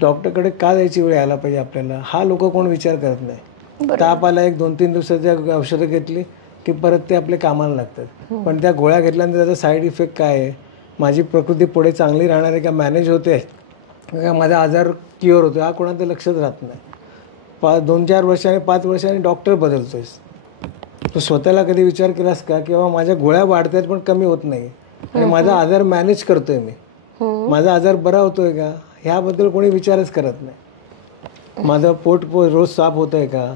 डॉक्टरकडे का जायची वेळ यायला पाहिजे आपल्याला, हा लोक कोण विचार करत नाही. ताप आला, 1-2-3 दिवसाच्या औषधं घेतली की परत ते आपले कामाला लागतात. पण त्या गोळ्या घेतल्यानंतर त्याचा साईड इफेक्ट काय आहे, माझी प्रकृती पुढे चांगली राहणार आहे का, मॅनेज होते का, माझा आजार क्युअर होतो, हा कोणाचं लक्षच राहत नाही. 2-4 वर्षांनी 5 वर्षांनी डॉक्टर बदलतोयस. तू स्वतःला कधी विचार केलास का की बाबा माझ्या गोळ्या वाढतात पण कमी होत नाही आणि माझा आजार मॅनेज करतोय मी, माझा आजार बरा होतोय का, ह्याबद्दल कोणी विचारच करत नाही. माझं पोट रोज साफ होत आहे का,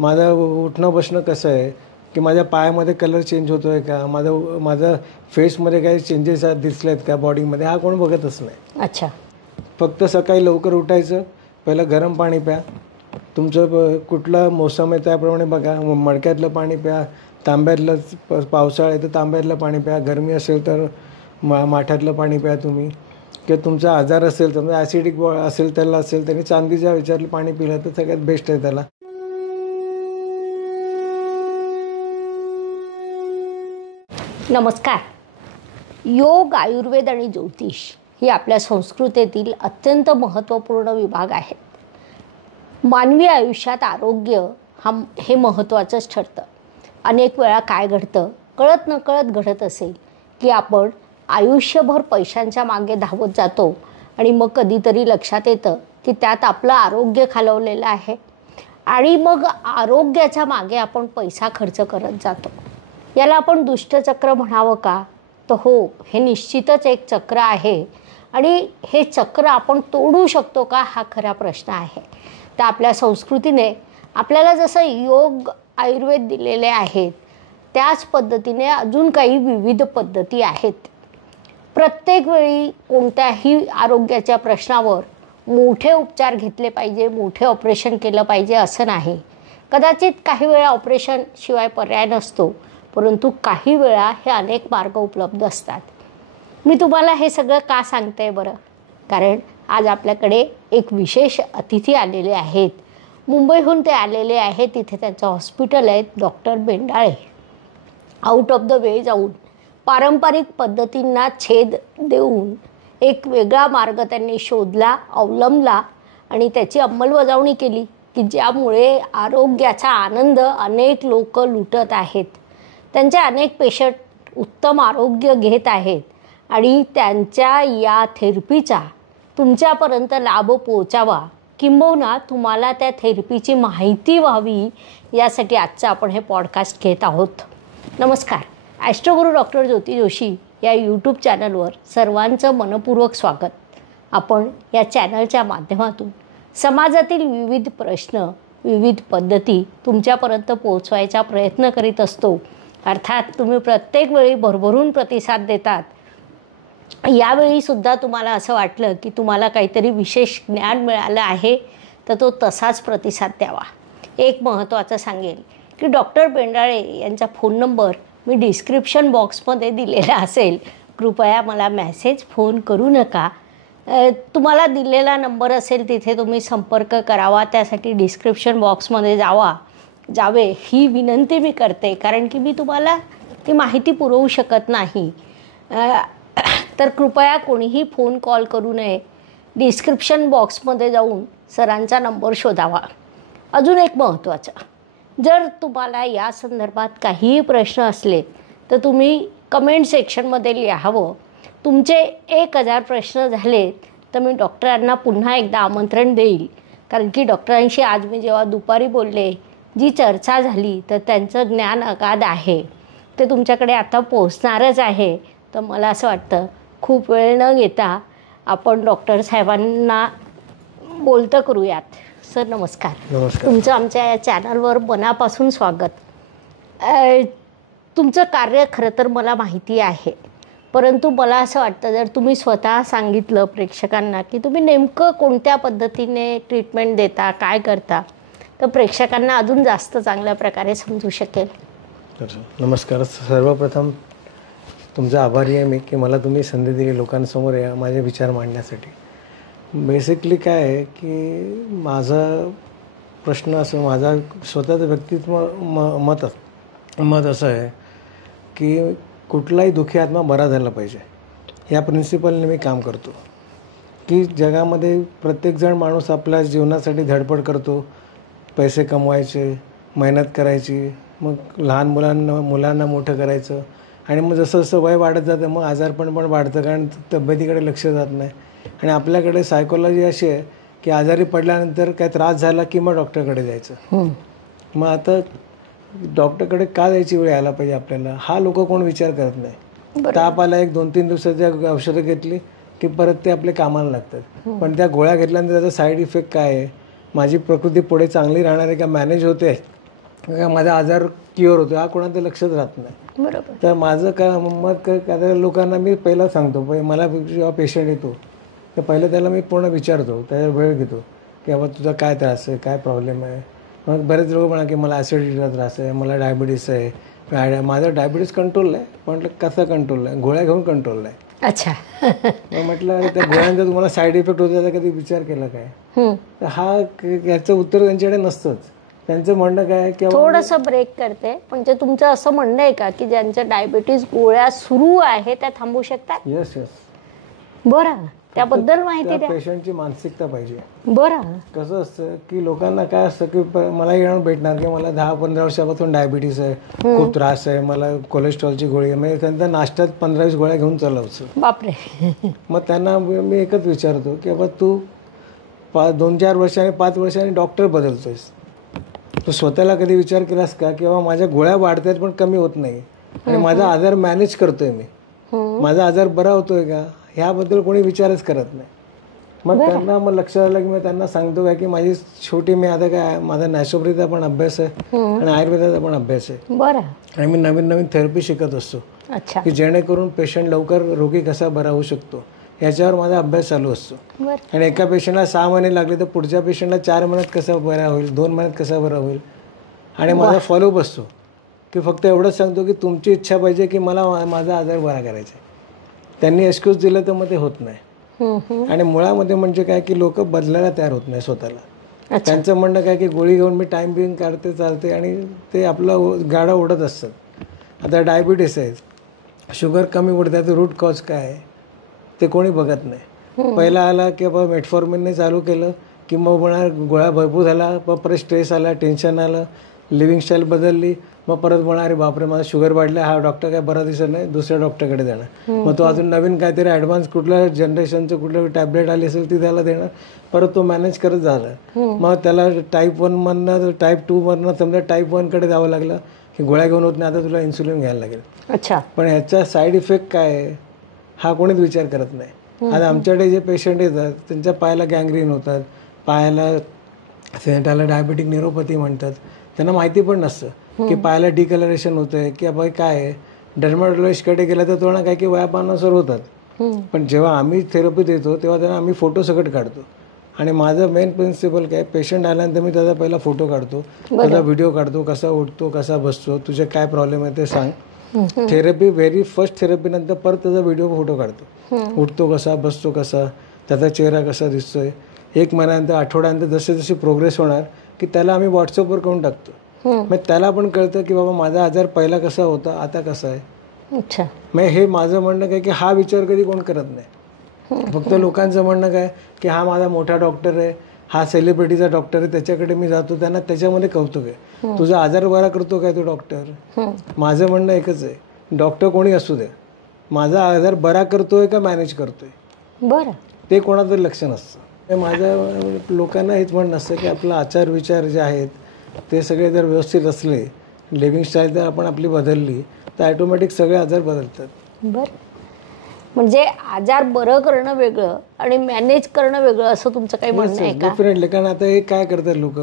माझं उठणं बसणं कसं आहे, की माझ्या पायामध्ये कलर चेंज होतोय का, माझं फेसमध्ये काही चेंजेस दिसलेत का बॉडीमध्ये, हा कोण बघतच नाही. अच्छा. फक्त सकाळी लवकर उठायचं, पहिलं गरम पाणी प्या, तुमचं कुठला मोसम आहे त्याप्रमाणे बघा, मडक्यातलं पाणी प्या, तांब्यातलं, पावसाळा आहे तर तांब्यातलं पाणी प्या, गरमी असेल तर माठातलं पाणी प्या तुम्ही, किंवा तुमचा आजार असेल तर ॲसिडिक असेल त्याला असेल त्यांनी चांदीच्या विचारलं पाणी पिलं तर सगळ्यात बेस्ट आहे त्याला. नमस्कार. योग, आयुर्वेद आणि ज्योतिष ही आपल्या संस्कृतीतील अत्यंत महत्त्वपूर्ण विभाग आहेत. मानवी आयुष्यात आरोग्य हे महत्त्वाचंच ठरतं. अनेक वेळा काय घडतं, कळत नकळत घडत असेल की आपण आयुष्यभर पैशांच्या मागे धावत जातो आणि मग कधीतरी लक्षात येतं की त्यात आपलं आरोग्य खालवलेलं आहे आणि मग आरोग्याच्या मागे आपण पैसा खर्च करत जातो. याला आपण दुष्टचक्र म्हणावं का, तर हो, हे निश्चितच एक चक्र आहे आणि हे चक्र आपण तोडू शकतो का, हा खरा प्रश्न आहे. तर आपल्या संस्कृतीने आपल्याला जसं योग, आयुर्वेद दिलेले आहेत त्याच पद्धतीने अजून काही विविध पद्धती आहेत. प्रत्येक वेळी कोणत्याही आरोग्याच्या प्रश्नावर मोठे उपचार घेतले पाहिजे, मोठे ऑपरेशन केलं पाहिजे असं नाही. कदाचित काही वेळा ऑपरेशन शिवाय पर्याय नसतो, परंतु काही वेळा हे अनेक मार्ग उपलब्ध असतात. मी तुम्हाला हे सगळं का सांगते बरं, कारण आज आपल्याकडे एक विशेष अतिथी आलेले आहेत. मुंबईहून ते आलेले आहेत. तिथे त्यांचं हॉस्पिटल आहे, doctor Bendale. Out of the way जाऊन पारंपरिक पद्धतींना छेद देऊन एक वेगळा मार्ग त्यांनी शोधला, अवलंबला आणि त्याची अंमलबजावणी केली की ज्यामुळे आरोग्याचा आनंद अनेक लोक लुटत आहेत. त्यांचे अनेक पेशंट उत्तम आरोग्य घेत आहेत आणि त्यांच्या या थेरपीचा तुमच्यापर्यंत लाभ पोहोचावा, किंबहुना तुम्हाला त्या थेरपीची माहिती व्हावी, यासाठी आजचं आपण हे पॉडकास्ट घेत आहोत. नमस्कार. ॲस्ट्रोगुरू डॉक्टर ज्योती जोशी या यूट्यूब चॅनलवर सर्वांचं मनपूर्वक स्वागत. आपण या चॅनलच्या माध्यमातून समाजातील विविध प्रश्न, विविध पद्धती तुमच्यापर्यंत पोहोचवायचा प्रयत्न करीत असतो. अर्थात तुम्ही प्रत्येक वेळी भरभरून प्रतिसाद देतात. यावेळीसुद्धा तुम्हाला असं वाटलं की तुम्हाला काहीतरी विशेष ज्ञान मिळालं आहे तर तो तसाच प्रतिसाद द्यावा. एक महत्त्वाचं सांगेल की डॉक्टर बेंडाळे यांचा फोन नंबर मी डिस्क्रिप्शन बॉक्समध्ये दिलेला असेल. कृपया मला मेसेज, फोन करू नका. तुम्हाला दिलेला नंबर असेल तिथे तुम्ही संपर्क करावा. त्यासाठी डिस्क्रिप्शन बॉक्समध्ये जावे ही विनंती मी करते, कारण की मी तुम्हाला ती माहिती पुरवू शकत नाही. तर कृपया कोणीही फोन कॉल करू नये. डिस्क्रिप्शन बॉक्समध्ये जाऊन सरांचा नंबर शोधावा. अजून एक महत्त्वाचं, जर तुम्हाला या संदर्भात काहीही प्रश्न असले तर तुम्ही कमेंट सेक्शनमध्ये लिहावं. तुमचे 1000 प्रश्न झाले तर मी डॉक्टरांना पुन्हा एकदा आमंत्रण देईल, कारण की डॉक्टरांशी आज मी जेव्हा दुपारी बोलले, जी चर्चा झाली तर त्यांचं ज्ञान अगाध आहे, ते तुमच्याकडे आता पोहोचणारच आहे. तर मला असं वाटतं खूप वेळ न घेता आपण डॉक्टर साहेबांना बोलतं करूयात. सर नमस्कार. नमस्कार. तुमचं आमच्या या चॅनलवर मनापासून स्वागत. तुमचं कार्य खरं तर मला माहिती आहे, परंतु मला असं वाटतं जर तुम्ही स्वतः सांगितलं प्रेक्षकांना की तुम्ही नेमकं कोणत्या पद्धतीने ट्रीटमेंट देता, काय करता, तर प्रेक्षकांना अजून जास्त चांगल्या प्रकारे समजू शकेल. नमस्कार. सर्वप्रथम तुमचा आभारी आहे मी की मला तुम्ही संधी दिली लोकांसमोर या माझे विचार मांडण्यासाठी. बेसिकली काय आहे की माझा प्रश्न असं, माझा स्वतःचं व्यक्तित्व मत असं आहे की कुठलाही दुःखी आत्मा बरा झाला पाहिजे, या प्रिन्सिपलने मी काम करतो. की जगामध्ये प्रत्येकजण माणूस आपल्या जीवनासाठी धडपड करतो, पैसे कमवायचे, मेहनत करायची, मग लहान मुलांना मोठं करायचं आणि मग जसं जसं वय वाढत जातं मग आजारपण पण वाढतं, कारण तब्येतीकडे लक्ष जात नाही. आणि आपल्याकडे सायकोलॉजी अशी आहे की आजारी पडल्यानंतर काय त्रास झाला की मग डॉक्टरकडे जायचं. मग आता डॉक्टरकडे का जायची वेळ यायला पाहिजे आपल्याला, हा लोक कोण विचार करत नाही. ताप आला, 1-2-3 दिवसाची औषधं घेतली की परत ते आपले कामाला लागतात. पण त्या गोळ्या घेतल्यानंतर त्याचा साईड इफेक्ट काय आहे, माझी प्रकृती पुढे चांगली राहणार आहे का, मॅनेज होते का, माझा आजार क्युअर होतो, हा कोणाचं लक्षच राहत नाही. बरोबर. तर माझं का मत काय लोकांना मी पहिला सांगतो, मला जेव्हा पेशंट येतो तर पहिलं त्याला मी पूर्ण विचारतो, त्याचा वेळ घेतो की बाबा तुझा काय त्रास आहे, काय प्रॉब्लेम आहे. मग बरेच लोक म्हणा की मला ॲसिडिटीचा त्रास आहे, मला डायबिटीस आहे. माझं डायबिटीस कंट्रोल आहे. पण कसं कंट्रोल आहे, गोळ्या घेऊन कंट्रोल आहे. अच्छा. मग म्हटलं अरे त्या गोळ्यांचा तुम्हाला साईड इफेक्ट होतो त्याचा कधी विचार केला काय. तर याचं उत्तर त्यांच्याकडे नसतंच. त्यांचं म्हणणं काय की थोडंसं ब्रेक करते, म्हणजे तुमचं असं म्हणणं आहे का की ज्यांचं डायबिटीज गोळ्या सुरू आहे त्या थांबू शकतात. येस. बरं, त्याबद्दल माहिती द्या. पेशंटची मानसिकता पाहिजे. बरं. कसं असतं की लोकांना काय असतं की मला येऊन भेटणार की मला 10-15 वर्षापासून डायबिटीस आहे, खूप त्रास आहे, मला कोलेस्ट्रॉलची गोळी आहे, म्हणजे त्यांचा नाश्त्यात 15-20 गोळ्या घेऊन चालवचं. बापरे. मग त्यांना मी एकच विचारतो की बाबा तू 2-4 वर्षांनी 5 वर्षांनी डॉक्टर बदलतोयस, तू स्वतःला कधी विचार केलास का की बाबा माझ्या गोळ्या वाढतात पण कमी होत नाही आणि माझा आजार मॅनेज करतोय मी, माझा आजार बरा होतोय का, ह्याबद्दल कोणी विचारच करत नाही. मग त्यांना मग लक्षात आलं की मी त्यांना सांगतो काय की माझी छोटी मी आता काय माझा नॅचरोपॅथीचा पण अभ्यास आहे आणि आयुर्वेदाचा पण अभ्यास आहे. बरं. आणि मी नवीन थेरपी शिकत असतो. अच्छा. की जेणेकरून पेशंट लवकर रोगी कसा बरा होऊ शकतो याच्यावर माझा अभ्यास चालू असतो. आणि एका पेशंटला 6 महिने लागले तर पुढच्या पेशंटला 4 महिन्यात कसा बरा होईल, 2 महिन्यात कसा बरा होईल. आणि माझा फॉलोअप असतो की फक्त एवढंच सांगतो की तुमची इच्छा पाहिजे की मला माझा आजार बरा करायचा. त्यांनी एक्सक्यूज दिलं तर मग ते होत नाही. आणि मुळामध्ये म्हणजे काय की लोक बदलायला तयार होत नाही स्वतःला. त्यांचं म्हणणं काय की गोळी घेऊन मी टाइम बिंग काढते चालते आणि ते आपलं गाडा ओढत असतात. आता डायबिटीस आहे, शुगर कमी उडत आहे, तर रूट कॉज काय आहे ते कोणी बघत नाही. पहिला आला की बाबा मेटफॉर्मिनने चालू केलं की मग म्हणा गोळ्या भरपूर झाला, मग परत स्ट्रेस आला, टेन्शन आलं, लिव्हिंग स्टाईल बदलली, मग परत म्हणा अरे बापरे माझा शुगर वाढला, हा डॉक्टर काय बरा दिसत नाही, दुसऱ्या डॉक्टरकडे जाणार. मग तो अजून नवीन काहीतरी ॲडव्हान्स कुठल्या जनरेशनचं कुठलं टॅबलेट आली असेल ती त्याला देणार, परत तो मॅनेज करत झाला. मग त्याला टाईप 1 मधनं टाईप 2 मधनं समजा टाईप 1 कडे जावं लागलं की गोळ्या घेऊन होत नाही, आता तुला इन्सुलिन घ्यायला लागेल. अच्छा. पण ह्याचा साईड इफेक्ट काय आहे हा कोणीच विचार करत नाही. आता आमच्याकडे जे पेशंट येतात त्यांच्या पायाला गँग्रीन होतात, पायाला त्याला डायबेटिक न्यूरोपॅथी म्हणतात, त्यांना माहिती पण नसतं की पायाला डिकलरेशन होतंय की बाबा काय आहे. डर्मॅटॉलॉजिस्टकडे गेला तर तो काय की वयापानानुसार होतात. पण जेव्हा आम्ही थेरपी देतो तेव्हा त्यांना आम्ही फोटो सकट काढतो. आणि माझं मेन प्रिन्सिपल काय, पेशंट आल्यानंतर मी त्याचा पहिला फोटो काढतो, त्याचा व्हिडिओ काढतो, कसा उठतो कसा बसतो, तुझे काय प्रॉब्लेम आहे ते सांग. थेरपी व्हेरी फर्स्ट थेरपीनंतर परत त्याचा व्हिडिओ फोटो काढतो, उठतो कसा, बसतो कसा, त्याचा चेहरा कसा दिसतोय. 1 महिन्यानंतर आठवड्यानंतर जसे जशी प्रोग्रेस होणार की त्याला आम्ही व्हॉट्सअपवर करून टाकतो. मग त्याला पण कळतं की बाबा माझा आजार पहिला कसा होता आता कसा आहे. अच्छा. मग हे माझं म्हणणं काय की हा विचार कधी कोण करत नाही. फक्त लोकांचं म्हणणं काय की हा माझा मोठा डॉक्टर आहे, हा सेलिब्रिटीचा डॉक्टर आहे, त्याच्याकडे मी जातो, त्यांना त्याच्यामध्ये कौतुक आहे. तुझा आजार बरा करतो काय तो डॉक्टर. माझं म्हणणं एकच आहे, डॉक्टर कोणी असू दे, माझा आजार बरा करतोय का मॅनेज करतोय बरं ते कोणाचं लक्ष नसतं. माझं लोकांना हेच म्हणणं असतं की आपला आचार विचार जे आहेत ते सगळे जर व्यवस्थित असले, लिव्हिंग स्टाईल जर आपण आपली बदलली तर ॲटोमॅटिक सगळे आजार बदलतात. बरं, म्हणजे आजार बरं करणं वेगळं आणि मॅनेज करणं वेगळं असं तुमचं काही म्हणणं आहे का? डेफिनेटली. कारण आता हे काय करतात लोक,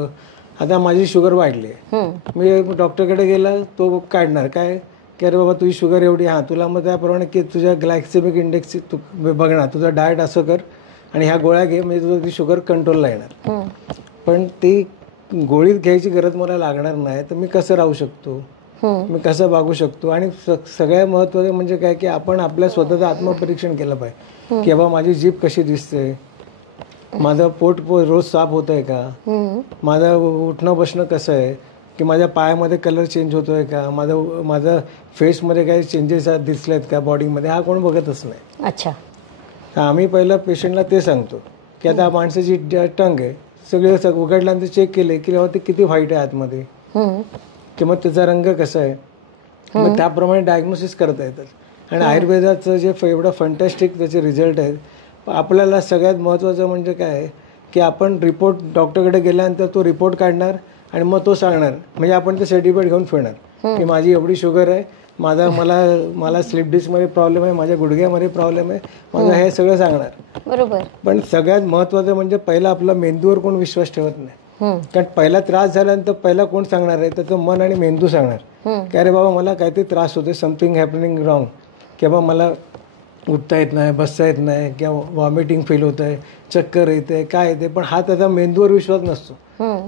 आता माझी शुगर वाढली आहे, मी डॉक्टरकडे गेला तो काढणार काय की अरे बाबा तुझी शुगर एवढी, हां तुला मग त्याप्रमाणे की तुझ्या ग्लायसेमिक इंडेक्स तू बघणार, तुझं डाएट असं कर आणि ह्या गोळ्या घे म्हणजे तुझं ती शुगर कंट्रोलला येणार. पण ती गोळी घ्यायची गरज मला लागणार नाही, तर मी कसं राहू शकतो, मी कसं वागू शकतो. आणि सगळ्यात महत्त्वाचं म्हणजे काय की आपण आपल्या स्वतःचं आत्मपरीक्षण केलं पाहिजे की बाबा माझी जीभ कशी दिसते, माझं पोट रोज साफ होत आहे का, माझं उठणं बसणं कसं आहे, की माझ्या पायामध्ये कलर चेंज होतोय का, माझं फेसमध्ये काही चेंजेस दिसलेत का बॉडीमध्ये, हा कोण बघतच नाही. अच्छा. तर आम्ही पहिला पेशंटला ते सांगतो की आता माणसाची टंग आहे, सगळे उघडल्यानंतर चेक केले की बाबा ते किती व्हाईट आहे आतमध्ये, की मग त्याचा रंग कसा आहे, मग त्याप्रमाणे डायग्नोसिस करता येतात. आणि आयुर्वेदाचं जे एवढं फंटॅस्टिक त्याचे रिझल्ट आहेत. आपल्याला सगळ्यात महत्त्वाचं म्हणजे काय आहे की आपण रिपोर्ट डॉक्टरकडे गेल्यानंतर तो रिपोर्ट काढणार आणि मग तो सांगणार, म्हणजे आपण ते सर्टिफिकेट घेऊन फिरणार की माझी एवढी शुगर आहे, मला स्लिप डिस्कमध्ये प्रॉब्लेम आहे, माझ्या गुडघ्यामध्ये प्रॉब्लेम आहे, माझं हे सगळं सांगणार. बरोबर. पण सगळ्यात महत्त्वाचं म्हणजे पहिला आपला मेंदूवर कोण विश्वास ठेवत नाही. कारण पहिला त्रास झाल्यानंतर पहिला कोण सांगणार आहे, त्याचं मन आणि मेंदू सांगणार की अरे बाबा मला काहीतरी त्रास होते, समथिंग हॅपनिंग रॉंग, किंवा मला उठता येत नाही, बसता येत नाही, किंवा वॉमिटिंग फील होत आहे, चक्कर येते, काय येते. पण हा त्याचा मेंदूवर विश्वास नसतो,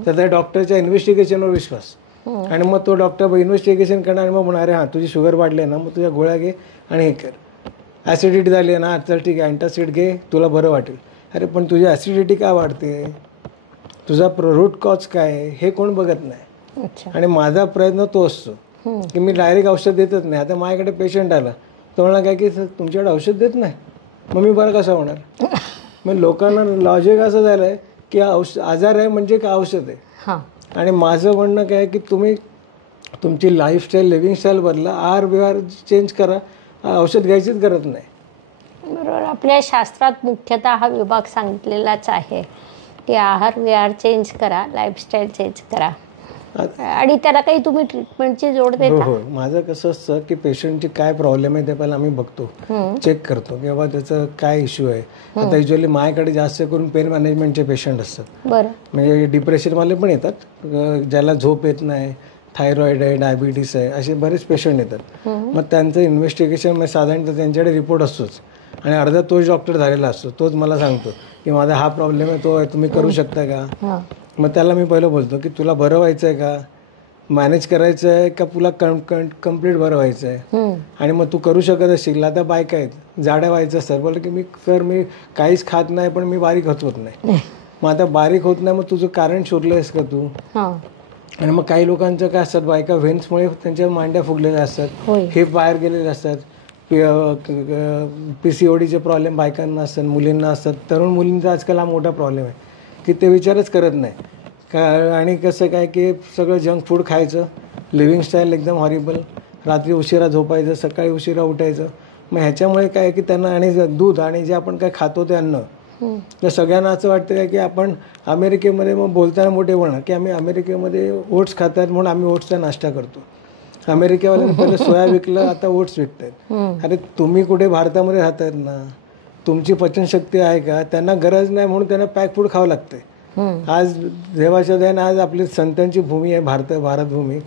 त्याचा डॉक्टरच्या इन्व्हेस्टिगेशनवर विश्वास. आणि मग तो डॉक्टर इन्व्हेस्टिगेशन करणार आणि मग म्हणणार हां तुझी शुगर वाढली आहे ना, मग तुझ्या गोळ्या घे आणि हे कर. ॲसिडिटी झाली आहे ना, चल ठीक आहे अँटासिड घे, तुला बरं वाटेल. अरे पण तुझी ॲसिडिटी का वाढते, तुझा रूट कॉज काय आहे, हे कोण बघत नाही. आणि माझा प्रयत्न तो असतो की मी डायरेक्ट औषध देतच नाही. आता माझ्याकडे पेशंट आला तो म्हणा काय की तुमच्याकडे औषध देत नाही, मग मी बरं कसं होणार. मग लोकांना लॉजिक असं झालं आहे की आजार आहे म्हणजे का औषध आहे. आणि माझं म्हणणं काय की तुम्ही तुमची लाईफस्टाईल, लिव्हिंगस्टाईल बदला, आहार विहार चेंज करा, औषध घ्यायचीच गरज नाही. बरोबर. आपल्या शास्त्रात मुख्यतः हा विभाग सांगितलेलाच आहे की आहार विहार चेंज करा, लाईफस्टाईल चेंज करा, आणि त्याला काही तुम्ही ट्रीटमेंटची जोड देता. हो. माझं कसं असतं की पेशंटची काय प्रॉब्लेम आहे ते पहिला आम्ही बघतो, चेक करतो की बाबा त्याचं काय इश्यू आहे. आता युजली माझ्याकडे जास्त करून पेन मॅनेजमेंटचे पेशंट असतात. बरं. म्हणजे डिप्रेशनवाले पण येतात, ज्याला झोप येत नाही, थायरॉइड आहे, डायबिटीस आहे, असे बरेच पेशंट येतात. मग त्यांचं इन्व्हेस्टिगेशन साधारणतः त्यांच्याकडे रिपोर्ट असतोच आणि अर्धा तोच डॉक्टर झालेला असतो, तोच मला सांगतो की माझा हा प्रॉब्लेम आहे, तो आहे, तुम्ही करू शकता का. मग त्याला मी पहिलं बोलतो की तुला बरं व्हायचं आहे का, मॅनेज करायचं आहे का, तुला कम्प्लीट बरं व्हायचं आहे. आणि मग तू करू शकत असशील. आता बायका आहेत जाड्या व्हायचं असतात, बोललं की मी काहीच खात नाही पण मी बारीक होत नाही. मग आता बारीक होत नाही, मग तुझं कारण शोधलं आहेस का तू. आणि मग काही लोकांचं काय असतात, बायका व्हेन्समुळे त्यांच्या मांड्या फुगलेल्या असतात, हिप बाहेर गेलेले असतात, PCODचे प्रॉब्लेम बायकांना असतात, मुलींना असतात. तरुण मुलींचा आजकाल हा मोठा प्रॉब्लेम आहे की ते विचारच करत नाही का. आणि कसं काय की सगळं जंक फूड खायचं, लिव्हिंगस्टाईल एकदम हॉरिबल, रात्री उशिरा झोपायचं, सकाळी उशिरा उठायचं. मग ह्याच्यामुळे काय की त्यांना, आणि दूध आणि जे आपण काय खातो ते अन्न, तर सगळ्यांना असं वाटतं काय की आपण अमेरिकेमध्ये, मग बोलताना मोठे म्हणा की आम्ही अमेरिकेमध्ये ओट्स खातात म्हणून आम्ही ओट्सचा नाश्ता करतो. अमेरिकेवाल्यांनी पहिलं सोया विकलं, आता ओट्स विकत आहेत. अरे तुम्ही कुठे भारतामध्ये राहतायत ना, तुमची पचनशक्ती आहे का. त्यांना गरज नाही म्हणून त्यांना पॅक फूड खावं लागतंय. आज देवाच्या दयाने आज आपली संतांची भूमी आहे भारतभूमी,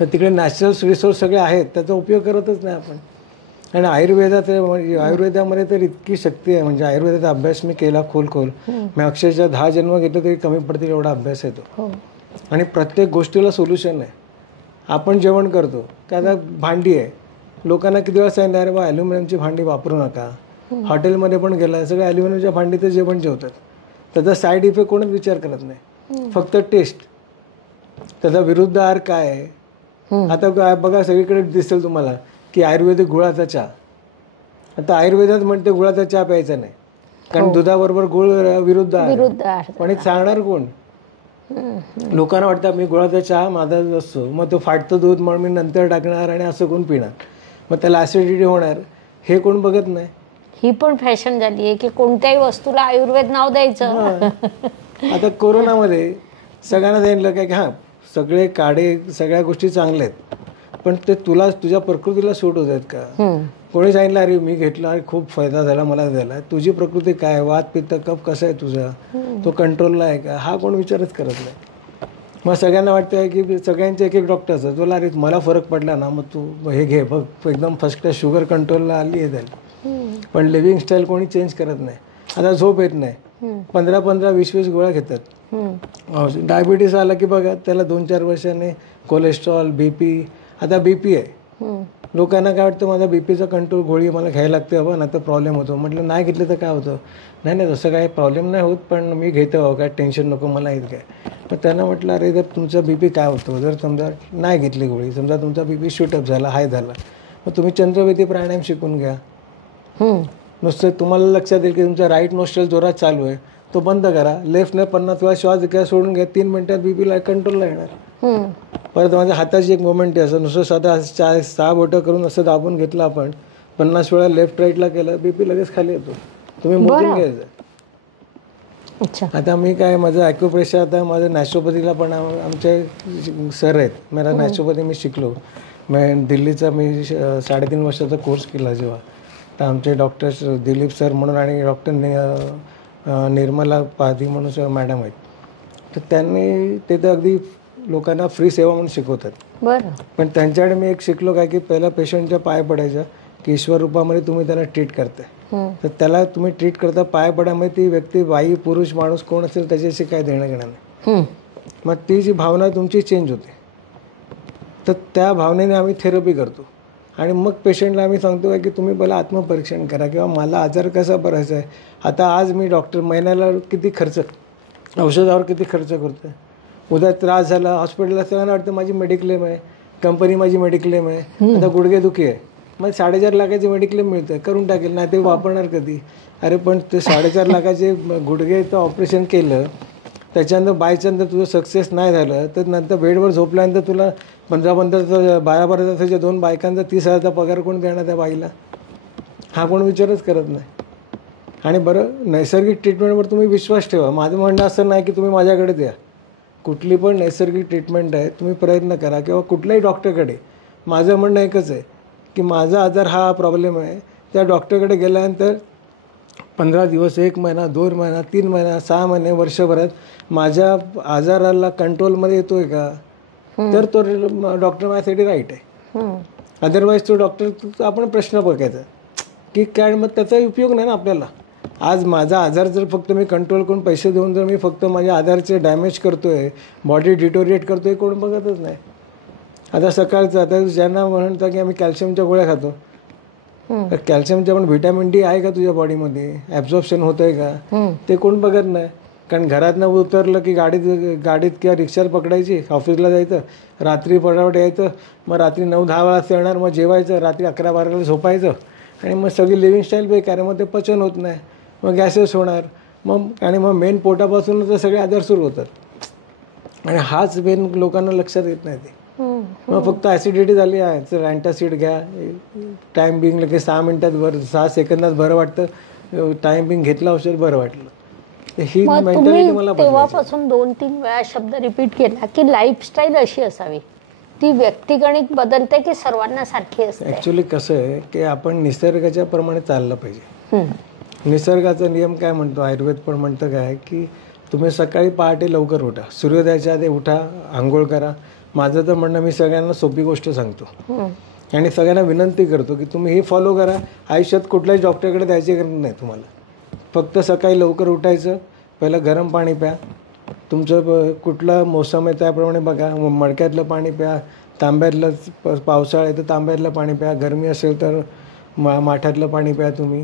तर तिकडे नॅचरल रिसोर्स सगळे आहेत, त्याचा उपयोग करतच नाही आपण. आणि आयुर्वेदामध्ये तर इतकी शक्ती आहे, म्हणजे आयुर्वेदाचा अभ्यास मी केला खोल. मी अक्षरशः 10 जन्म घेतलं तरी कमी पडतील एवढा अभ्यास येतो. आणि प्रत्येक गोष्टीला सोल्युशन आहे. आपण जेवण करतो का, आता भांडी आहे, लोकांना किती वेळा सांगितलं अरे बा ॲल्युमिनियमची भांडी वापरू नका. हॉटेलमध्ये पण गेला, सगळे ॲल्युमिनियमच्या भांडीचं जेवण जेवतात. त्याचा साईड इफेक्ट कोणच विचार करत नाही, फक्त टेस्ट. त्याचा विरुद्ध आहार काय आहे. आता बघा सगळीकडे दिसेल तुम्हाला की आयुर्वेदिक गुळाचा चहा. आता आयुर्वेदात म्हणते गुळाचा चहा प्यायचा नाही, कारण दुधाबरोबर गुळ विरुद्ध आहे. पण हे सांगणार कोण. लोकांना वाटतं मी गुळाचा चहा माझा असतो, मग तो फाटतं दूध म्हणून मी नंतर टाकणार आणि असं कोण पिणार, मग त्याला ॲसिडिटी होणार, हे कोण बघत नाही. ही पण फॅशन झाली आहे की कोणत्याही वस्तूला आयुर्वेद नाव द्यायचं. आता कोरोनामध्ये सगळ्यांना सांगितलं काय की हां सगळे काढे सगळ्या गोष्टी चांगल्या आहेत, पण ते तुझ्या प्रकृतीला सूट होत आहेत का. कोणी सांगितलं अरे मी घेतलं आणि खूप फायदा झाला मला झाला. तुझी प्रकृती काय, वात पित्त कफ कसा आहे तुझा, तो कंट्रोलला आहे का, हा कोण विचारच करत नाही. मग सगळ्यांना वाटतं की सगळ्यांचे एक डॉक्टर असतात, तुला अरे मला फरक पडला ना, मग तू हे घे बघ एकदम फर्स्ट क्लास शुगर कंट्रोलला आली आहे त्याला. पण लिव्हिंगस्टाईल कोणी चेंज करत नाही. आता झोप येत नाही, 15-15, 20-20 गोळ्या घेतात. डायबिटीस आला की बघा त्याला 2-4 वर्षांनी कोलेस्ट्रॉल, BP. आता BP आहे, लोकांना काय वाटतं माझा BPचा कंट्रोल गोळी मला घ्यायला लागते बाबा, ना तर प्रॉब्लेम होतो. म्हटलं नाही घेतलं तर काय होतं. नाही तसं काही प्रॉब्लेम नाही होत, पण मी घेतो बाबा, काय टेन्शन नको मला येत काय. पण त्यांना म्हटलं अरे जर तुमचा BP काय होतो, जर समजा नाही घेतली गोळी, समजा तुमचा BP शूटअप झाला, हाय झाला, मग तुम्ही चंद्रवेदी प्राणायाम शिकून घ्या. नुसतं तुम्हाला लक्षात येईल की तुमचा राईट नोस्ट्रल जोरात चालू आहे, तो बंद करा. लेफ्टने 50 वेळा श्वास घ्या, सोडून घ्या. 3 मिनिटात बीपीला कंट्रोलला येणार. परत माझ्या हाताची एक मुवमेंट आहे, असं नुसतं साधा 6 बोटं करून असं दाबून घेतलं आपण, 50 वेळा लेफ्ट राईटला केलं, बीपी लगेच खाली येतो. तुम्ही मोजून घ्यायचं. अच्छा. आता मी काय, माझं ॲक्युप्रेशर, आता माझं नॅचरोपॅथीला पण आमचे सर आहेत. मला नॅचरोपॅथी मी शिकलो. मी दिल्लीचा 3.5 वर्षाचा कोर्स केला जेव्हा. तर आमचे डॉक्टर दिलीप सर म्हणून आणि डॉक्टर निर्मला पाधी म्हणून मॅडम आहेत. तर त्यांनी ते तर अगदी लोकांना फ्री सेवा म्हणून शिकवतात. बरं. पण त्यांच्याकडे मी एक शिकलो काय, की पहिला पेशंटच्या पाय पडायचं, की ईश्वर रूपामध्ये तुम्ही त्याला ट्रीट करताय. तर त्याला तुम्ही ट्रीट करता पाय पडामध्ये ती व्यक्ती बाई पुरुष माणूस कोण असेल त्याच्याशी काय देणं घेणं नाही. मग ती जी भावना तुमची चेंज होते. तर त्या भावनेने आम्ही थेरपी करतो. आणि मग पेशंटला आम्ही सांगतो की तुम्ही पहिला आत्मपरीक्षण करा, किंवा मला आजार कसा बरायचा आहे. आता आज मी डॉक्टर महिन्याला किती खर्च, औषधावर किती खर्च करतो आहे. उद्या त्रास झाला हॉस्पिटलला, सगळ्यांना वाटतं माझी मेडिक्लेम आहे, कंपनी माझी मेडिक्लेम आहे. आता गुडघेदुखी आहे, मग 4.5 लाखाची मेडिक्लेम मिळतं, करून टाकेल. नाही ते वापरणार कधी. अरे पण ते 4.5 लाखाचे गुडघेचं ऑपरेशन केलं, त्याच्यानंतर बायचान्स तुझं सक्सेस नाही झालं, तर नंतर बेडवर झोपल्यानंतर तुला 12 तासाच्या 2 बायकांचा 30,000चा पगार कोण देणार त्या बाईला. हा कोण विचारच करत नाही. आणि बरं, नैसर्गिक ट्रीटमेंटवर तुम्ही विश्वास ठेवा. माझं म्हणणं असं नाही की तुम्ही माझ्याकडे द्या. कुठली पण नैसर्गिक ट्रीटमेंट आहे, तुम्ही प्रयत्न करा, किंवा कुठल्याही डॉक्टरकडे. माझं म्हणणं एकच आहे की माझा आजार हा प्रॉब्लेम आहे, त्या डॉक्टरकडे गेल्यानंतर 15 दिवस, 1 महिना, 2 महिना, 3 महिना, 6 महिने, वर्षभरात माझ्या आजाराला कंट्रोलमध्ये येतोय का, तर तो डॉक्टर माझ्यासाठी राईट आहे. अदरवाईज तो डॉक्टर आपण प्रश्न बघायचा की काय, मग त्याचा उपयोग नाही ना आपल्याला. आज माझा आजार जर फक्त मी कंट्रोल करून पैसे देऊन जर मी फक्त माझ्या आजारचे डॅमेज करतोय, बॉडी डिटोरिएट करतोय, कोण बघतच नाही. आता सकाळचं, आता ज्यांना म्हणतात की आम्ही कॅल्शियमच्या गोळ्या खातो, तर कॅल्शियमच्या पण व्हिटॅमिन डी आहे का तुझ्या बॉडीमध्ये, ॲब्झॉर्प्शन होत आहे का, ते कोण बघत नाही. कारण घरातनं उतरलं की गाडीत किंवा रिक्षावर पकडायची, ऑफिसला जायचं, रात्री पटापट यायचं, मग रात्री 9-10 वाजता येणार, मग जेवायचं, रात्री 11-12ला झोपायचं, आणि मग सगळी लिव्हिंग स्टाईल बेकार आहे. मग ते पचन होत नाही, मग गॅसेस होणार, आणि मग मेन पोटापासूनच तर सगळे आजार सुरू होतात. आणि हाच मेन लोकांना लक्षात येत नाही. ते मग फक्त ॲसिडिटी झाली आहे, तर अँटासिड घ्या, टाईम बिंग लगेच 6 मिनिटात 6 सेकंदात बरं वाटतं, टाईम बिंग घेतलं औषध बरं वाटलं. ही मेंटॅलिटी मला तेव्हापासून 2-3 वेळा शब्द रिपीट केला की लाईफस्टाईल अशी असावी. ती व्यक्तिगणिक बदलते की सर्वांना सारखी असते. ॲक्च्युली कसं आहे की आपण निसर्गाच्या प्रमाणे चाललं पाहिजे. निसर्गाचा नियम काय म्हणतो, आयुर्वेद पण म्हणतं काय की तुम्ही सकाळी पहाटे लवकर उठा, सूर्योदयाच्या आधी उठा, आंघोळ करा. माझं तर म्हणणं, मी सगळ्यांना सोपी गोष्ट सांगतो आणि सगळ्यांना विनंती करतो की तुम्ही हे फॉलो करा. आयुष्यात कुठल्याच डॉक्टरकडे जायची गरज नाही तुम्हाला. फक्त सकाळी लवकर उठायचं, पहिलं गरम पाणी प्या, तुमचं कुठला मोसम आहे त्याप्रमाणे बघा, मडक्यातलं पाणी प्या, तांब्यातलं, पावसाळा आहे तर तांब्यातलं पाणी प्या, गरमी असेल तर माठातलं पाणी प्या तुम्ही,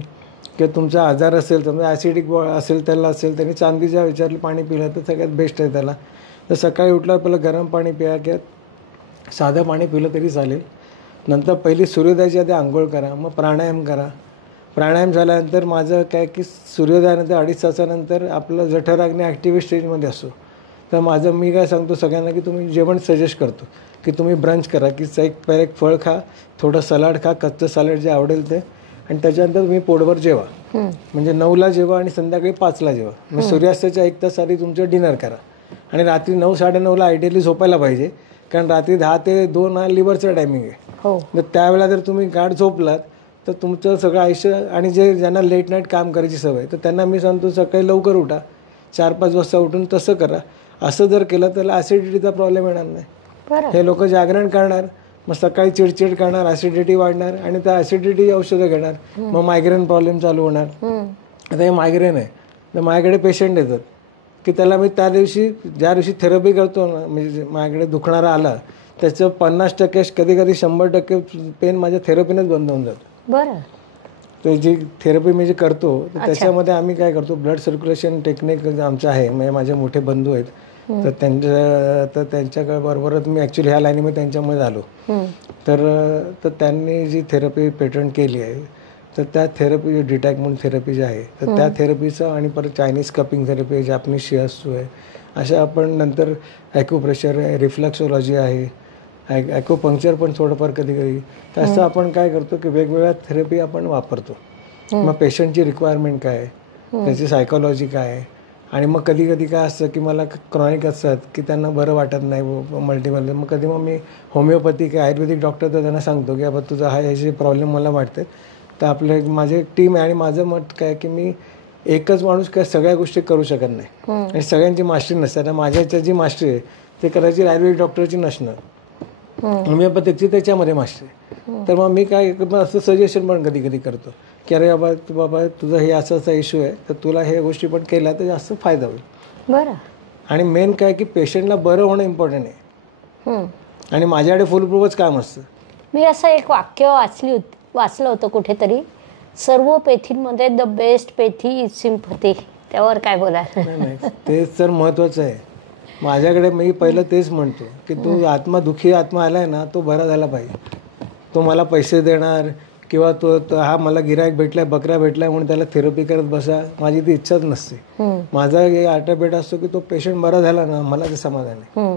किंवा तुमचा आजार असेल तर ॲसिडिक असेल त्याला असेल त्यांनी चांदीच्या विचारलं पाणी पिलं तर सगळ्यात बेस्ट आहे त्याला. तर सकाळी उठल्यावर पहिलं गरम पाणी प्या, किंवा साधं पाणी पिलं तरी चालेल. नंतर पहिली सूर्योदयाच्या आधी आंघोळ करा, मग प्राणायाम करा. प्राणायाम झाल्यानंतर माझं काय की सूर्योदयानंतर 2.5 तासानंतर आपलं जठराग्नी ॲक्टिव्ह स्टेजमध्ये असतो. तर मी काय सांगतो सगळ्यांना की तुम्ही जेवण सजेस्ट करतो की तुम्ही ब्रंच करा, की पहिलं एक फळ खा, थोडं सलाड खा, कच्चं सलाड जे आवडेल ते, आणि त्याच्यानंतर तुम्ही पोटभर जेवा. म्हणजे 9ला जेवा आणि संध्याकाळी 5ला जेवा. मग सूर्यास्ताच्या 1 तास आधी तुमचं डिनर करा. आणि रात्री 9-9:30ला आयडियली झोपायला पाहिजे, कारण रात्री 10 ते 2 हा लिव्हरचा टायमिंग आहे. तर त्यावेळेला जर तुम्ही गाढ झोपलात तर तुमचं सगळं आयुष्य, आणि ज्यांना लेट नाईट काम करायची सवय, तर त्यांना मी सांगतो सकाळी लवकर उठा, 4-5 वाजता उठून तसं करा. असं जर केलं तर ॲसिडिटीचा प्रॉब्लेम येणार नाही. हे लोक जागरण करणार, मग सकाळी चिडचिड करणार, ॲसिडिटी वाढणार, आणि त्या ॲसिडिटी औषधं घेणार, मग मायग्रेन प्रॉब्लेम चालू होणार. आता हे मायग्रेन आहे, तर माझ्याकडे पेशंट येतात की त्याला मी ज्या दिवशी थेरपी करतो ना, म्हणजे माझ्याकडे दुखणारा आला, त्याचं 50% कधी 100% पेन माझ्या थेरपीनेच बंद होऊन जातं. बरं. तर जी थेरपी मी जे करतो तर त्याच्यामध्ये आम्ही काय करतो, ब्लड सर्क्युलेशन टेक्निक आमचं आहे, म्हणजे माझे मोठे बंधू आहेत, तर त्यांच्याबरोबरच मी ॲक्च्युली ह्या लाईनीमध्ये त्यांच्यामध्ये आलो. तर त्यांनी जी थेरपी पेटंट केली आहे, तर त्या थेरपी डिटॅक म्हणून थेरपी जी आहे तर त्या थेरपीचं आणि परत चायनीज कपिंग थेरपी आहे, जापनीज शियासू आहे, अशा आपण नंतर ॲक्युप्रेशर आहे, रिफ्लेक्सोलॉजी आहे, ॲक्युपंक्चर पण थोडंफार कधी कधी. तर असं आपण काय करतो की वेगवेगळ्या थेरपी आपण वापरतो. मग पेशंटची रिक्वायरमेंट काय आहे, त्याची सायकोलॉजी काय आहे, आणि मग कधी कधी काय असतं की मला क्रॉनिक असतात की त्यांना बरं वाटत नाही मल्टिपल, मग कधी मग मी होमिओपॅथिक आयुर्वेदिक डॉक्टर तर त्यांना सांगतो की बाबा तुझा हा ह्याचे प्रॉब्लेम मला वाटते. तर आपले माझे टीम आहे आणि माझं मत काय की मी एकच माणूस काय सगळ्या गोष्टी करू शकत नाही आणि सगळ्यांची मास्टरी नसते. आता माझ्या ह्याच्यात जी मास्टरी आहे ते कदाचित आयुर्वेदिक डॉक्टरची नसणं, होमिओपॅथिकची त्याच्यामध्ये मास्टरी. तर मग मी काय असं सजेशन पण कधी कधी करतो की अरे बाबा तुझा हे असा इश्यू आहे तर तुला हे गोष्टी पण केल्या तर जास्त फायदा होईल. बरं. आणि मेन काय की पेशंटला बरं होणं इम्पॉर्टंट आहे आणि माझ्याकडे फुलप्रूफच काम असतं. मी असं एक वाक्य वाचलं होतं कुठेतरी, सर्व पेथींमध्ये द बेस्ट पेथी इज सिम्पथी. त्यावर काय बोलाल? नाही तेच तर महत्त्वाचं आहे. माझ्याकडे मी पहिलं तेच म्हणतो की तो दुःखी आत्मा आलाय ना तो बरा झाला पाहिजे. तो मला पैसे देणार किंवा तो हा मला गिरायक भेटलाय, बकरा भेटलाय म्हणून त्याला थेरपी करत बसा, माझी ती इच्छाच नसते. माझा आटापेट असतो की तो पेशंट बरा झाला ना मला ते समाधान आहे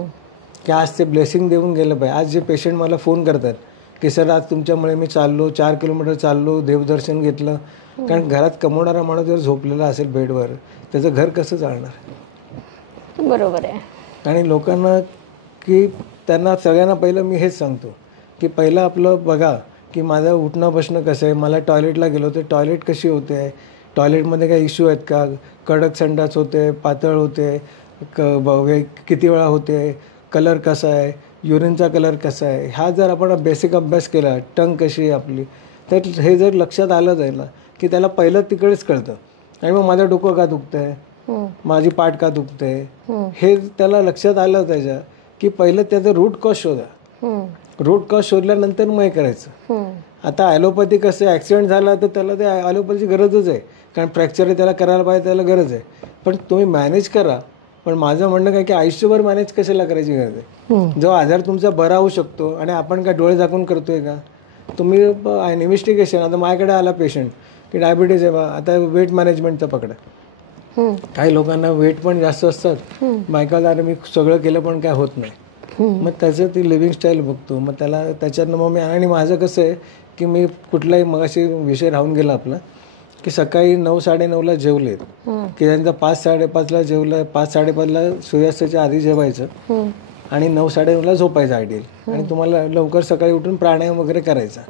की आज ते ब्लेसिंग देऊन गेलं पाहिजे. आज जे पेशंट मला फोन करतात की सर आज तुमच्यामुळे मी चाललो 4 किलोमीटर चाललो, देवदर्शन घेतलं, कारण घरात कमवणारा माणूस जर झोपलेला असेल बेडवर त्याचं घर कसं चालणार? बरोबर आहे. आणि लोकांना की त्यांना सगळ्यांना पहिलं मी हेच सांगतो की पहिलं आपलं बघा की माझं उठणं बसणं कसं आहे, मला टॉयलेटला गेलो तर टॉयलेट कशी होते, टॉयलेटमध्ये काही इश्यू आहेत का, कडक संडास होते, पातळ होते, किती वेळा होते, कलर कसा आहे, युरिनचा कलर कसा आहे, हा जर आपण बेसिक अभ्यास केला, टंग कशी आहे आपली, तर हे जर लक्षात आलं जाईल की त्याला पहिलं तिकडेच कळतं. आणि मग माझं डोकं का दुखतं आहे, माझी पाठ का दुखते, हे त्याला लक्षात आलं त्याच्या की पहिलं त्याचं रूट कॉज शोधा. रूट कॉज शोधल्यानंतर मग हे करायचं. आता ॲलोपॅथी कसं ॲक्सिडेंट झाला तर त्याला ते ॲलोपॅथीची गरजच आहे, कारण फ्रॅक्चर त्याला करायला पाहिजे, त्याला गरज आहे. पण तुम्ही मॅनेज करा. पण माझं म्हणणं काय की आयुष्यभर मॅनेज कशाला करायची गरज आहे. जो आजार तुमचा बरा होऊ शकतो आणि आपण काय डोळे झाकून करतोय का? तुम्ही इन्व्हेस्टिगेशन, आता माझ्याकडे आला पेशंट की डायबिटीज आहे बा, आता वेट मॅनेजमेंटचं पकडा. काही लोकांना वेट पण जास्त असतात, बायकाला मी सगळं केलं पण काय होत नाही. मग त्याचं ती लिव्हिंग स्टाईल बघतो, मग त्याला त्याच्यातनं मग मी, आणि माझं कसं आहे की मी कुठलाही मगाशी विषय राहून गेला आपला की सकाळी 9-9:30ला जेवले की त्यांचा 5-5:30ला जेवलं, 5-5:30ला सूर्यास्ताच्या आधी जेवायचं आणि 9-9:30ला झोपायचं आयडियल. आणि तुम्हाला लवकर सकाळी उठून प्राणायाम वगैरे करायचा.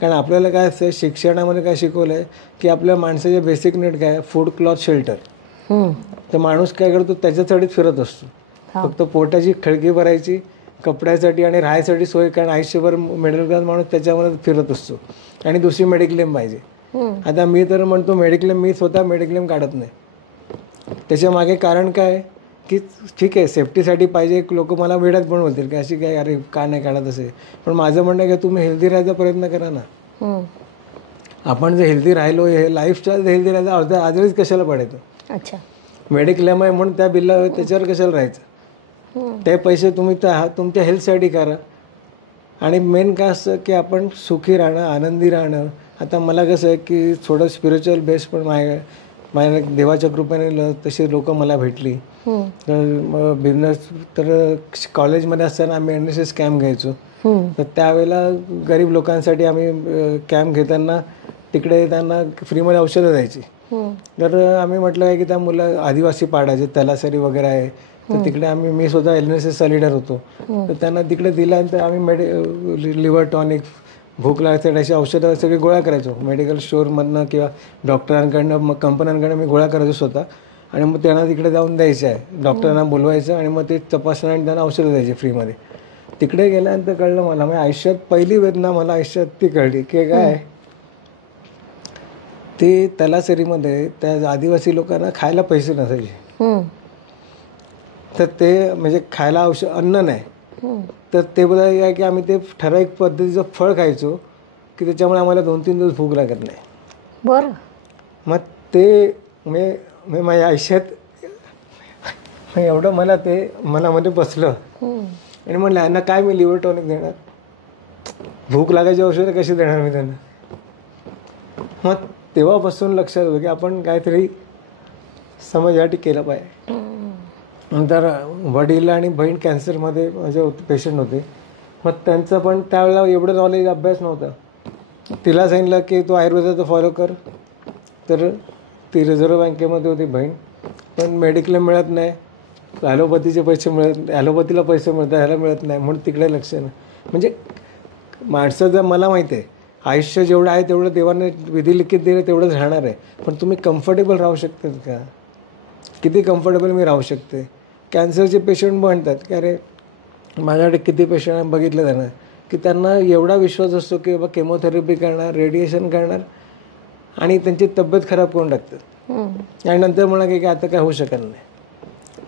कारण आपल्याला काय असतं शिक्षणामध्ये काय शिकवलं आहे की आपल्या माणसाचे बेसिक नीड काय, फूड, क्लॉथ, शेल्टर. तर माणूस काय करतो त्याच्यासाठीच फिरत असतो. फक्त पोटाची खळगी भरायची, कपड्यासाठी आणि राहायसाठी सोय, कारण आयुष्यभर मिडल क्लास माणूस त्याच्यामध्ये फिरत असतो आणि दुसरी मेडिक्लेम पाहिजे. आता मी तर म्हणतो मेडिक्लेम, मी स्वतः मेडिक्लेम काढत नाही. त्याच्या मागे कारण काय की ठीक आहे सेफ्टीसाठी पाहिजे, लोक मला वेड्यात पण बोलतील की अशी काय अरे का नाही काढत असे. पण माझं म्हणणं आहे की तुम्ही हेल्दी राहायचा प्रयत्न करा ना. आपण जर हेल्दी राहिलो, हे लाईफस्टाईल हेल्दी राहायचं, अर्ध्या आजारीच कशाला पडायचं. अच्छा, मेडिक्लेम आहे म्हणून त्या बिलला त्याच्यावर कशाला राहायचं. ते पैसे तुम्ही तुमच्या हेल्थसाठी करा. आणि मेन काय असतं की आपण सुखी राहणं, आनंदी राहणं. आता मला कसं आहे की थोडं स्पिरिच्युअल बेस पण माझ्या देवाच्या कृपेने तशी लोक मला भेटली. तर बिझनेस, तर कॉलेजमध्ये असताना आम्ही NSS कॅम्प घ्यायचो. तर त्यावेळेला गरीब लोकांसाठी आम्ही कॅम्प घेताना तिकडे त्यांना फ्रीमध्ये औषधं द्यायची. तर आम्ही म्हटलं आहे की त्या मुलं आदिवासी पाडायचे, तलासरी वगैरे आहे, तर तिकडे मी स्वतः NSSचा लीडर होतो. तर त्यांना तिकडे दिल्यानंतर आम्ही लिव्हर टॉनिक, भूक लागते अशी औषधं सगळी गोळा करायचो मेडिकल स्टोअरमधनं किंवा डॉक्टरांकडनं, मग कंपन्यांकडनं मी गोळा करायचो स्वतः. आणि मग त्यांना तिकडे जाऊन द्यायचं आहे, डॉक्टरांना बोलवायचं आणि मग ते तपासणं आणि त्यांना औषधं द्यायची फ्रीमध्ये. तिकडे गेल्यानंतर कळलं मला, म्हणजे आयुष्यात पहिली वेदना मला आयुष्यात ती कळली की काय, ते तलासरीमध्ये त्या आदिवासी लोकांना खायला पैसे नसायचे. तर ते म्हणजे खायला अन्न नाही, तर ते बोलायला काय की आम्ही ते ठराविक पद्धतीचं फळ खायचो की त्याच्यामुळे आम्हाला 2-3 दिवस भूक लागत नाही. बरं. मग ते मी माझ्या आयुष्यात एवढं मला ते मनामध्ये बसलं आणि म्हणलं यांना काय मी लिव्हर टॉनिक देणार, भूक लागायची औषधं कशी देणार मी त्यांना. मग तेव्हापासून लक्षात होतं की आपण काहीतरी समाजासाठी केलं पाहिजे. नंतर वडील आणि बहीण कॅन्सरमध्ये माझे पेशंट होते. मग त्यांचं पण त्यावेळेला एवढं नॉलेज अभ्यास नव्हता. तिला सांगितलं की तू आयुर्वेदाचं फॉलो कर. तर ती रिझर्व्ह बँकेमध्ये होती बहीण, पण मेडिक्लेम मिळत नाही, ॲलोपॅथीचे पैसे मिळत, ॲलोपॅथीला पैसे मिळतात, ह्याला मिळत नाही, म्हणून तिकडे लक्ष नाही. म्हणजे माणसं जर, मला माहिती आहे आयुष्य जेवढं आहे तेवढं देवाने विधी लिखित दिलं तेवढंच राहणार आहे. पण तुम्ही कम्फर्टेबल राहू शकतात का? किती कम्फर्टेबल मी राहू शकते? कॅन्सरचे पेशंट म्हणतात की अरे माझ्याकडे किती पेशंट बघितलं जाणार की त्यांना एवढा विश्वास असतो की बाबा केमोथेरपी करणार, रेडिएशन करणार आणि त्यांची तब्येत खराब करून टाकतात. आणि नंतर म्हणा की आता काय होऊ शकत नाही.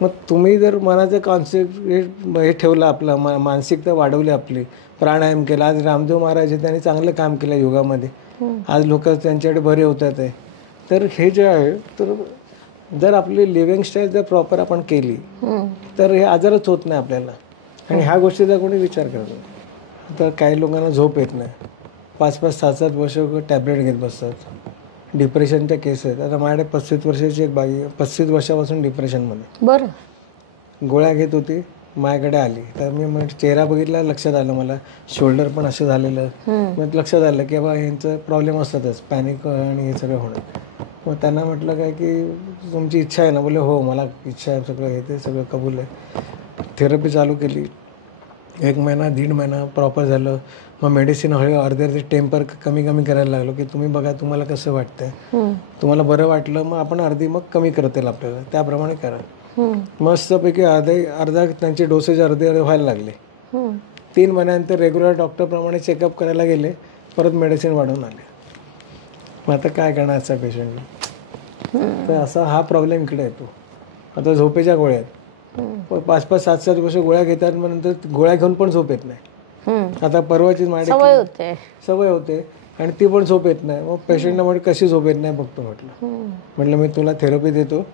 मग तुम्ही जर मनाचं कॉन्सेप्ट हे ठेवलं, आपलं मानसिकता वाढवली, आपली प्राणायाम केला. आज रामदेव महाराज त्यांनी चांगलं काम केलं योगामध्ये. आज लोक त्यांच्याकडे बरे होतात आहे. तर हे जे आहे, तर जर आपली लिव्हिंग स्टाईल जर प्रॉपर आपण केली तर हे आजारच होत नाही आपल्याला. आणि ह्या गोष्टीचा कोणी विचार करतो. तर काही लोकांना झोप येत नाही, 5-5, 6-7 वर्ष टॅबलेट घेत बसतात. डिप्रेशनच्या केस आहेत. आता माझ्याकडे 35 वर्षाची एक बाई, 35 वर्षापासून डिप्रेशनमध्ये, बरं, गोळ्या घेत होती, माझ्याकडे आली. तर मी चेहरा बघितला, लक्षात आलं मला, शोल्डर पण असं झालेलं. मग लक्षात आलं की बाबा यांचं प्रॉब्लेम असतातच, पॅनिक आणि हे सगळं होणं. मग त्यांना म्हटलं काय की तुमची इच्छा आहे ना? बोले हो, मला इच्छा आहे, सगळं हे ते सगळं कबूल आहे. थेरपी चालू केली. 1 महिना 1.5 महिना प्रॉपर झालं. मग मेडिसिन हळूहळू अर्धे टेम्पर कमी करायला लागलो की तुम्ही बघा तुम्हाला कसं वाटतंय, तुम्हाला बरं वाटलं मग आपण अर्धी मग कमी करता येईल आपल्याला, त्याप्रमाणे करा. मस्तपैकी अर्धा त्यांचे डोसेज अर्धे व्हायला लागले. 3 महिन्यानंतर रेग्युलर डॉक्टरप्रमाणे चेकअप करायला गेले, परत मेडिसिन वाढवून आले. मग आता काय करणार असा पेशंटला? तर असा हा प्रॉब्लेम इकडे येतो. आता झोपेच्या गोळ्या आहेत, 5-5, 7-7 वर्ष गोळ्या घेतात, मग नंतर गोळ्या घेऊन पण झोप येत नाही. आता परवाची माझी सवय होते आणि ती पण झोप येत नाही. मग पेशंटला म्हटलं कशी झोप येत नाही बघतो. म्हटलं मी तुला थेरपी देतो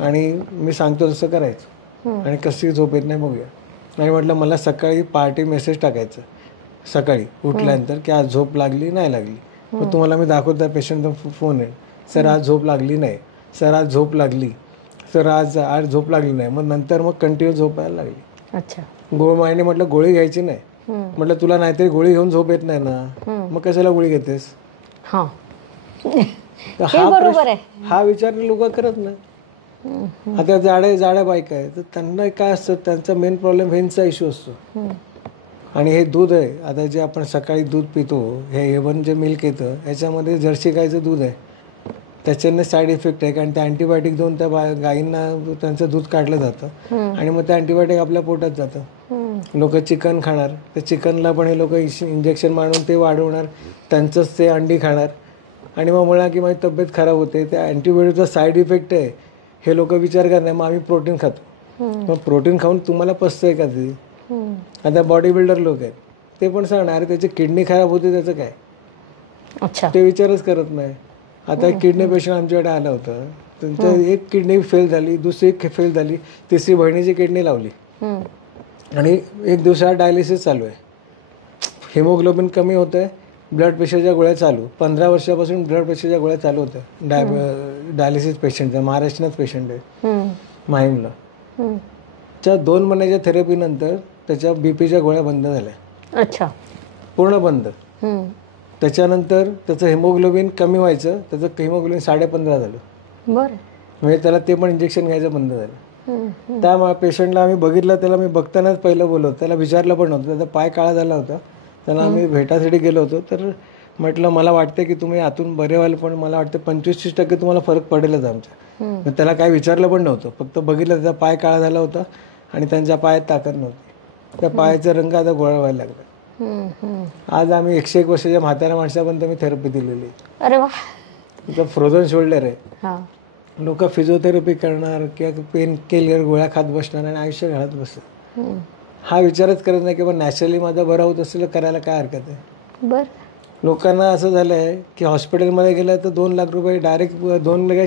आणि मी सांगतो तसं करायचं आणि कशी झोप येत नाही बघूया. आणि म्हटलं मला सकाळी पार्टी मेसेज टाकायचं सकाळी उठल्यानंतर की आज झोप लागली नाही लागली. मग तुम्हाला मी दाखवतो, पेशंटचा फोन येईल, सर आज झोप लागली नाही, सर आज झोप लागली, सर आज झोप लागली नाही. मग नंतर मग कंटिन्यू झोप यायला लागली. अच्छा, गोळमायने म्हटलं गोळी घ्यायची नाही. म्हटलं तुला नाहीतरी गोळी घेऊन झोप येत नाही ना, मग कशाला गोळी घेतेस? हा विचार लोक करत नाही. आता जाड्या बायका आहे, तर त्यांना काय असतं, त्यांचा मेन प्रॉब्लेम हेल्थचा इश्यू असतो. आणि हे दूध आहे, आता जे आपण सकाळी दूध पितो, हे A1 जे मिल्क येतं, याच्यामध्ये जर्सी गाईचं दूध आहे. त्याच्याने साईड इफेक्ट आहे, कारण ते अँटीबायोटिक देऊन त्या गायींना त्यांचं दूध काढलं जातं आणि मग ते अँटीबायोटिक आपल्या पोटात जातं. लोक चिकन खाणार, त्या चिकनला पण हे लोक इंजेक्शन मारून ते वाढवणार, त्यांचंच ते अंडी खाणार आणि मग म्हणा की माझी तब्येत खराब होते. त्या अँटीबायोटिकचा साईड इफेक्ट आहे हे लोक विचार करणार. मग आम्ही प्रोटीन खातो, मग प्रोटीन खाऊन तुम्हाला पचतंय का ते? आता बॉडी बिल्डर लोक आहेत, ते पण सांगणार त्याची किडनी खराब होते, त्याचं काय? अच्छा, ते विचारच करत नाही. आता एक किडनी पेशंट आमच्याकडे आलं होतं, त्यांचं एक किडनी फेल झाली, दुसरी फेल झाली, तिसरी बहिणीची किडनी लावली आणि 1 दिवसात डायलिसिस चालू आहे. हिमोग्लोबिन कमी होतं आहे, ब्लड प्रेशरच्या गोळ्या चालू, 15 वर्षापासून ब्लड प्रेशरच्या गोळ्या चालू होत्या. डायलिसिस पेशंट आहे, महाराष्ट्रात पेशंट आहे माहीमला. 2 महिन्याच्या थेरपीनंतर त्याच्या बीपीच्या गोळ्या बंद झाल्या. अच्छा, पूर्ण बंद. त्याच्यानंतर त्याचं हिमोग्लोबिन कमी व्हायचं, त्याचं हिमोग्लोबिन 15.5 झालं. बरं, म्हणजे त्याला ते पण इंजेक्शन घ्यायचं बंद झालं. त्या पेशंटला आम्ही बघितलं, त्याला मी बघतानाच पहिलं बोलवतो, त्याला विचारलं पण नव्हतं, त्याचा पाय काळा झाला होता. त्याला आम्ही भेटासाठी गेलो होतो. तर म्हटलं मला वाटतं की तुम्ही आतून बरे व्हाल, पण मला वाटतं 25-30% तुम्हाला फरक पडेलच आमच्या. त्याला काय विचारलं पण नव्हतं, फक्त बघितलं त्याचा पाय काळा झाला होता आणि त्यांच्या पायात ताकद नव्हती. त्या पायाचा रंग आता गोळा व्हायला लागला. आज आम्ही 101 वर्षाच्या म्हाताऱ्या माणसापर्यंत मी थेरपी दिलेली. अरे वा, फ्रोझन शोल्डर आहे. लोक फिजिओथेरपी करणार किंवा पेन किलर गोळ्या खात बसणार आणि आयुष्य घालत बसतात. हा विचारच करत नाही की बा नॅचरली माझा बरा होत असेल करायला काय हरकत आहे. बरं, लोकांना असं झालं आहे की हॉस्पिटलमध्ये गेलं तर 2 लाख रुपये डायरेक्ट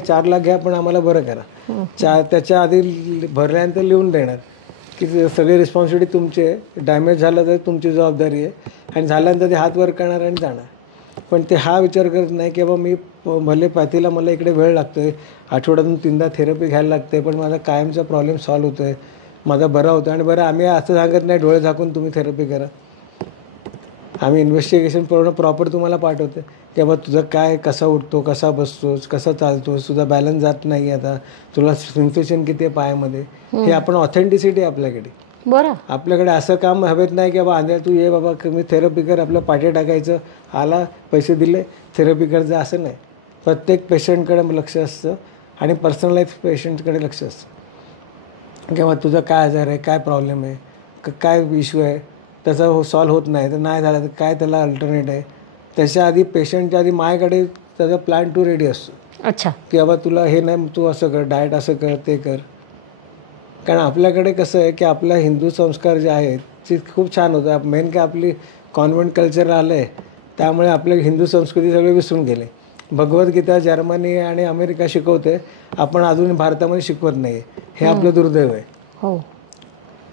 4 लाख घ्या पण आम्हाला बरं करा. त्याच्या आधी भरल्यानंतर लिहून देणार की सगळी रिस्पॉन्सिबिलिटी तुमची आहे, डॅमेज झालं तर तुमची जबाबदारी आहे आणि झाल्यानंतर ते हात वर करणार आणि जाणार. पण ते हा विचार करत नाही की बाबा मी भले पॅथीला मला इकडे वेळ लागतो आहे, आठवड्यातून 3दा थेरपी घ्यायला लागते, पण माझा कायमचा प्रॉब्लेम सॉल्व्ह होतो आहे, माझा बरा होतो. आणि बरं आम्ही असं सांगत नाही डोळे झाकून तुम्ही थेरपी करा. आम्ही इन्व्हेस्टिगेशन पूर्ण प्रॉपर तुम्हाला पाठवतो की बाबा तुझं काय, कसा उठतो, कसा बसतोस, कसा चालतोस, तुझा बॅलन्स जात नाही, आता तुला इन्फेक्शन किती आहे पायामध्ये, हे आपण ऑथेंटिसिटी आपल्याकडे. बरं. आपल्याकडे असं काम हवेत नाही की बाबा आंध्या तू ये बाबा मी थेरपी कर, आपलं पाठी टाकायचं, आला पैसे दिले थेरपी कर जा, असं नाही. प्रत्येक पेशंटकडे लक्ष असतं आणि पर्सनलाइज पेशंटकडे लक्ष असतं की बाबा तुझा काय आजार आहे, काय प्रॉब्लेम आहे, काय इश्यू आहे, त्याचा सॉल्व्ह होत नाही तर नाही झाला तर काय त्याला अल्टरनेट आहे. त्याच्या आधी पेशंटच्या आधी माझ्याकडे त्याचा प्लॅन टू रेडी असतो. अच्छा. की बाबा तुला हे नाही, तू असं कर, डाएट असं कर, ते कर. कारण आपल्याकडे कसं आहे की आपला हिंदू संस्कार जे आहेत ते खूप छान होतं. मेन की आपली कॉन्व्हेंट कल्चर आलं आहे, त्यामुळे आपले हिंदू संस्कृती सगळे विसरून गेले. भगवद्गीता जर्मनी आणि अमेरिका शिकवते, आपण अजून भारतामध्ये शिकवत नाही, हे आपलं दुर्दैव आहे. हो.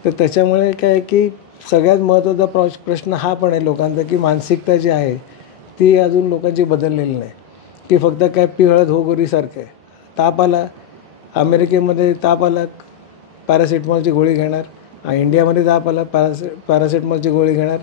तर त्याच्यामुळे काय आहे की सगळ्यात महत्त्वाचा प्रश्न हा पण आहे लोकांचा की मानसिकता जी आहे ती अजून लोकांची बदललेली नाही. की फक्त काय पिहळद हो गोरीसारखं आहे. ताप आला, अमेरिकेमध्ये ताप आला पॅरासिटमॉलची गोळी घेणार, इंडियामध्ये ताप आला पॅरासिटमॉलची गोळी घेणार,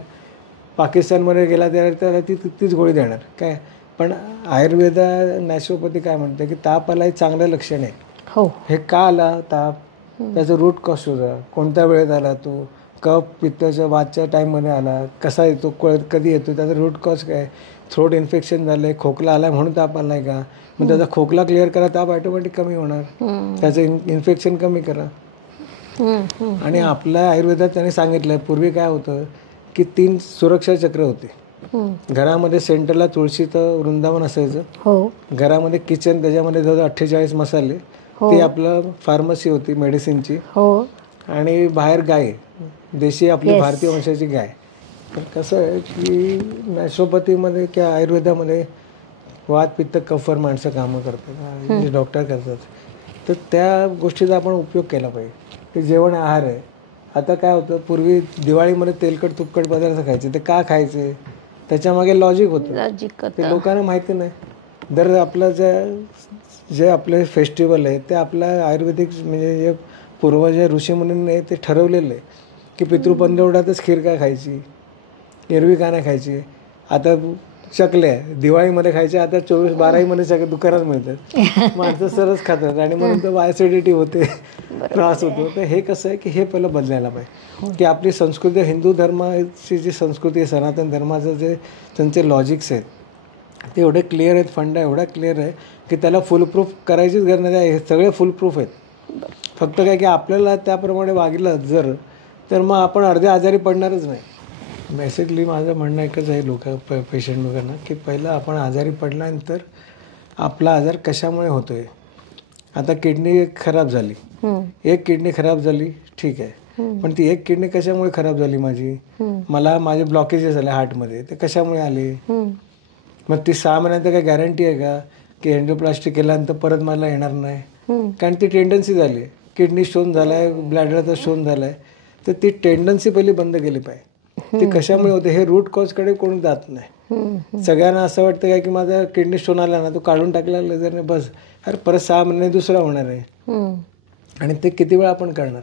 पाकिस्तानमध्ये गेला त्याला तीच गोळी देणार काय. पण आयुर्वेदा नॅचरोपॅथी काय म्हणते की ताप आला हे चांगलं लक्षण आहे. हो. हे का आला ताप, त्याचं रूट कॉज शोधा, कोणत्या वेळेत आला तो, कफ पित्ताच्या वादच्या टाईममध्ये आला, कसा येतो, कधी येतो, त्याचा रूट कॉज काय, थ्रोट इन्फेक्शन झालं आहे, खोकला आला म्हणून ताप आला आहे का, मग त्याचा खोकला क्लिअर करा, ताप ऑटोमॅटिक कमी होणार, त्याचं इन्फेक्शन कमी करा. आणि आपल्या आयुर्वेदात त्यांनी सांगितलं पूर्वी काय होतं की 3 सुरक्षा चक्र होते. घरामध्ये सेंटरला तुळशीचं वृंदावन असायचं. हो. घरामध्ये किचन, त्याच्यामध्ये जवळ 48 मसाले, ती आपलं फार्मसी होती मेडिसिनची. हो. आणि बाहेर गाय, देशी आपली भारतीय वंशाची गाय. तर कसं आहे की नॅचरोपॅथीमध्ये किंवा आयुर्वेदामध्ये वात पित्त कफर माणसं कामं करतात, जे डॉक्टर करतात. तर त्या गोष्टीचा आपण उपयोग केला पाहिजे. की जेवण आहार आहे. आता काय होतं, पूर्वी दिवाळीमध्ये तेलकट तुपकट पदार्थ खायचे, ते का खायचे, त्याच्यामागे लॉजिक होतं, ते लोकांना माहिती नाही. दर आपलं जे आपले फेस्टिवल आहे ते आपलं आयुर्वेदिक म्हणजे जे पूर्वज ऋषीमुनींनी ते ठरवलेलं आहे की पितृपंधरवड्यातच खीर का खायची, एरवी का नाही खायची. आता चकले दिवाळीमध्ये खायचे, आता 24/12मध्ये सगळे दुकानात मिळतात, माणसं सरस खातात आणि म्हणून तर ॲसिडिटी होते, त्रास होतो. तर हे कसं आहे की हे पहिलं बदलायला पाहिजे की आपली संस्कृती, हिंदू धर्माची जी संस्कृती आहे, सनातन धर्माचं जे त्यांचे लॉजिक्स आहेत ते एवढे क्लिअर आहेत, फंडा एवढा क्लिअर आहे की त्याला फुलप्रूफ करायचीच गरज नाही. हे सगळे फुलप्रूफ आहेत. फक्त काय की आपल्याला त्याप्रमाणे वागलं जर, तर मग आपण अर्ध्या आजारी पडणारच नाही. बेसिकली माझं म्हणणं एकच आहे पेशंट लोकांना की पहिलं आपण आजारी पडल्यानंतर आपला आजार कशामुळे होतो आहे. आता किडनी खराब झाली, एक किडनी खराब झाली ठीक आहे, पण ती एक किडनी कशामुळे खराब झाली माझी, मला माझे ब्लॉकेजेस झाले हार्टमध्ये, ते कशामुळे आले. मग ती 6 महिन्यात काय गॅरंटी आहे का की एंडोप्लास्टी केल्यानंतर परत मला येणार नाही. कारण ती टेंडन्सी झाली आहे, किडनी स्टोन झाला आहे, ब्लॅडरचा स्टोन झाला आहे, तर ती टेंडन्सी पहिली बंद केली पाहिजे. ती कशामुळे होते हे रूट कॉजकडे कोणी जात नाही. सगळ्यांना असं वाटतं काय की माझा किडनी स्टोन आला ना, तो काढून टाकला लेझरने बस, अरे परत 6 महिने दुसरा होणार आहे. आणि ते किती वेळा आपण करणार.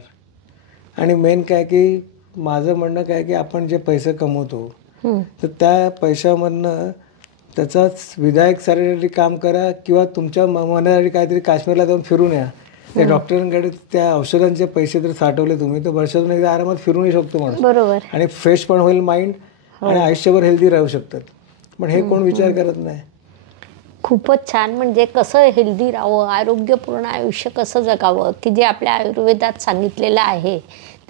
आणि मेन काय की माझं म्हणणं काय की आपण जे पैसे कमवतो तर त्या पैशामधनं त्याचाच विधायक सारखं काम करा, किंवा तुमच्या मनासाठी काहीतरी काश्मीरला जाऊन फिरून या. त्या डॉक्टरांकडे त्या औषधांचे पैसे जर साठवले तुम्ही तर वर्षातून एकदा आरामात फिरूनही शकतो माणूस. बरोबर. आणि फ्रेश पण होईल माइंड आणि आयुष्यभर हेल्दी राहू शकतात. पण हे कोण विचार करत नाही. खूपच छान. म्हणजे कसं हेल्दी राहावं, आरोग्यपूर्ण आयुष्य कसं जगावं, की जे आपल्या आयुर्वेदात सांगितलेलं आहे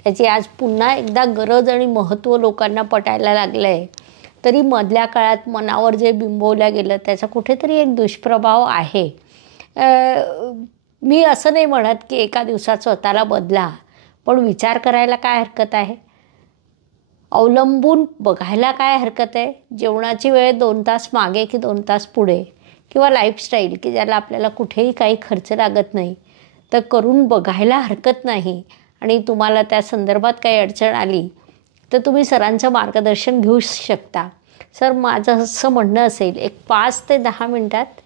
त्याची आज पुन्हा एकदा गरज आणि महत्त्व लोकांना पटायला लागलं आहे. तरी मधल्या काळात मनावर जे बिंबवलं गेलं त्याचा कुठेतरी एक दुष्प्रभाव आहे. मी असं नाही म्हणत की एका दिवसात स्वतःला बदला, पण विचार करायला काय हरकत आहे, अवलंबून बघायला काय हरकत आहे. जेवणाची वेळ 2 तास मागे की 2 तास पुढे, किंवा लाईफस्टाईल की ज्याला आपल्याला कुठेही काही खर्च लागत नाही, तर करून बघायला हरकत नाही. आणि तुम्हाला त्या संदर्भात काही अडचण आली तर तुम्ही सरांचं मार्गदर्शन घेऊ शकता. सर, माझं असं म्हणणं असेल, एक 5 ते 10 मिनिटात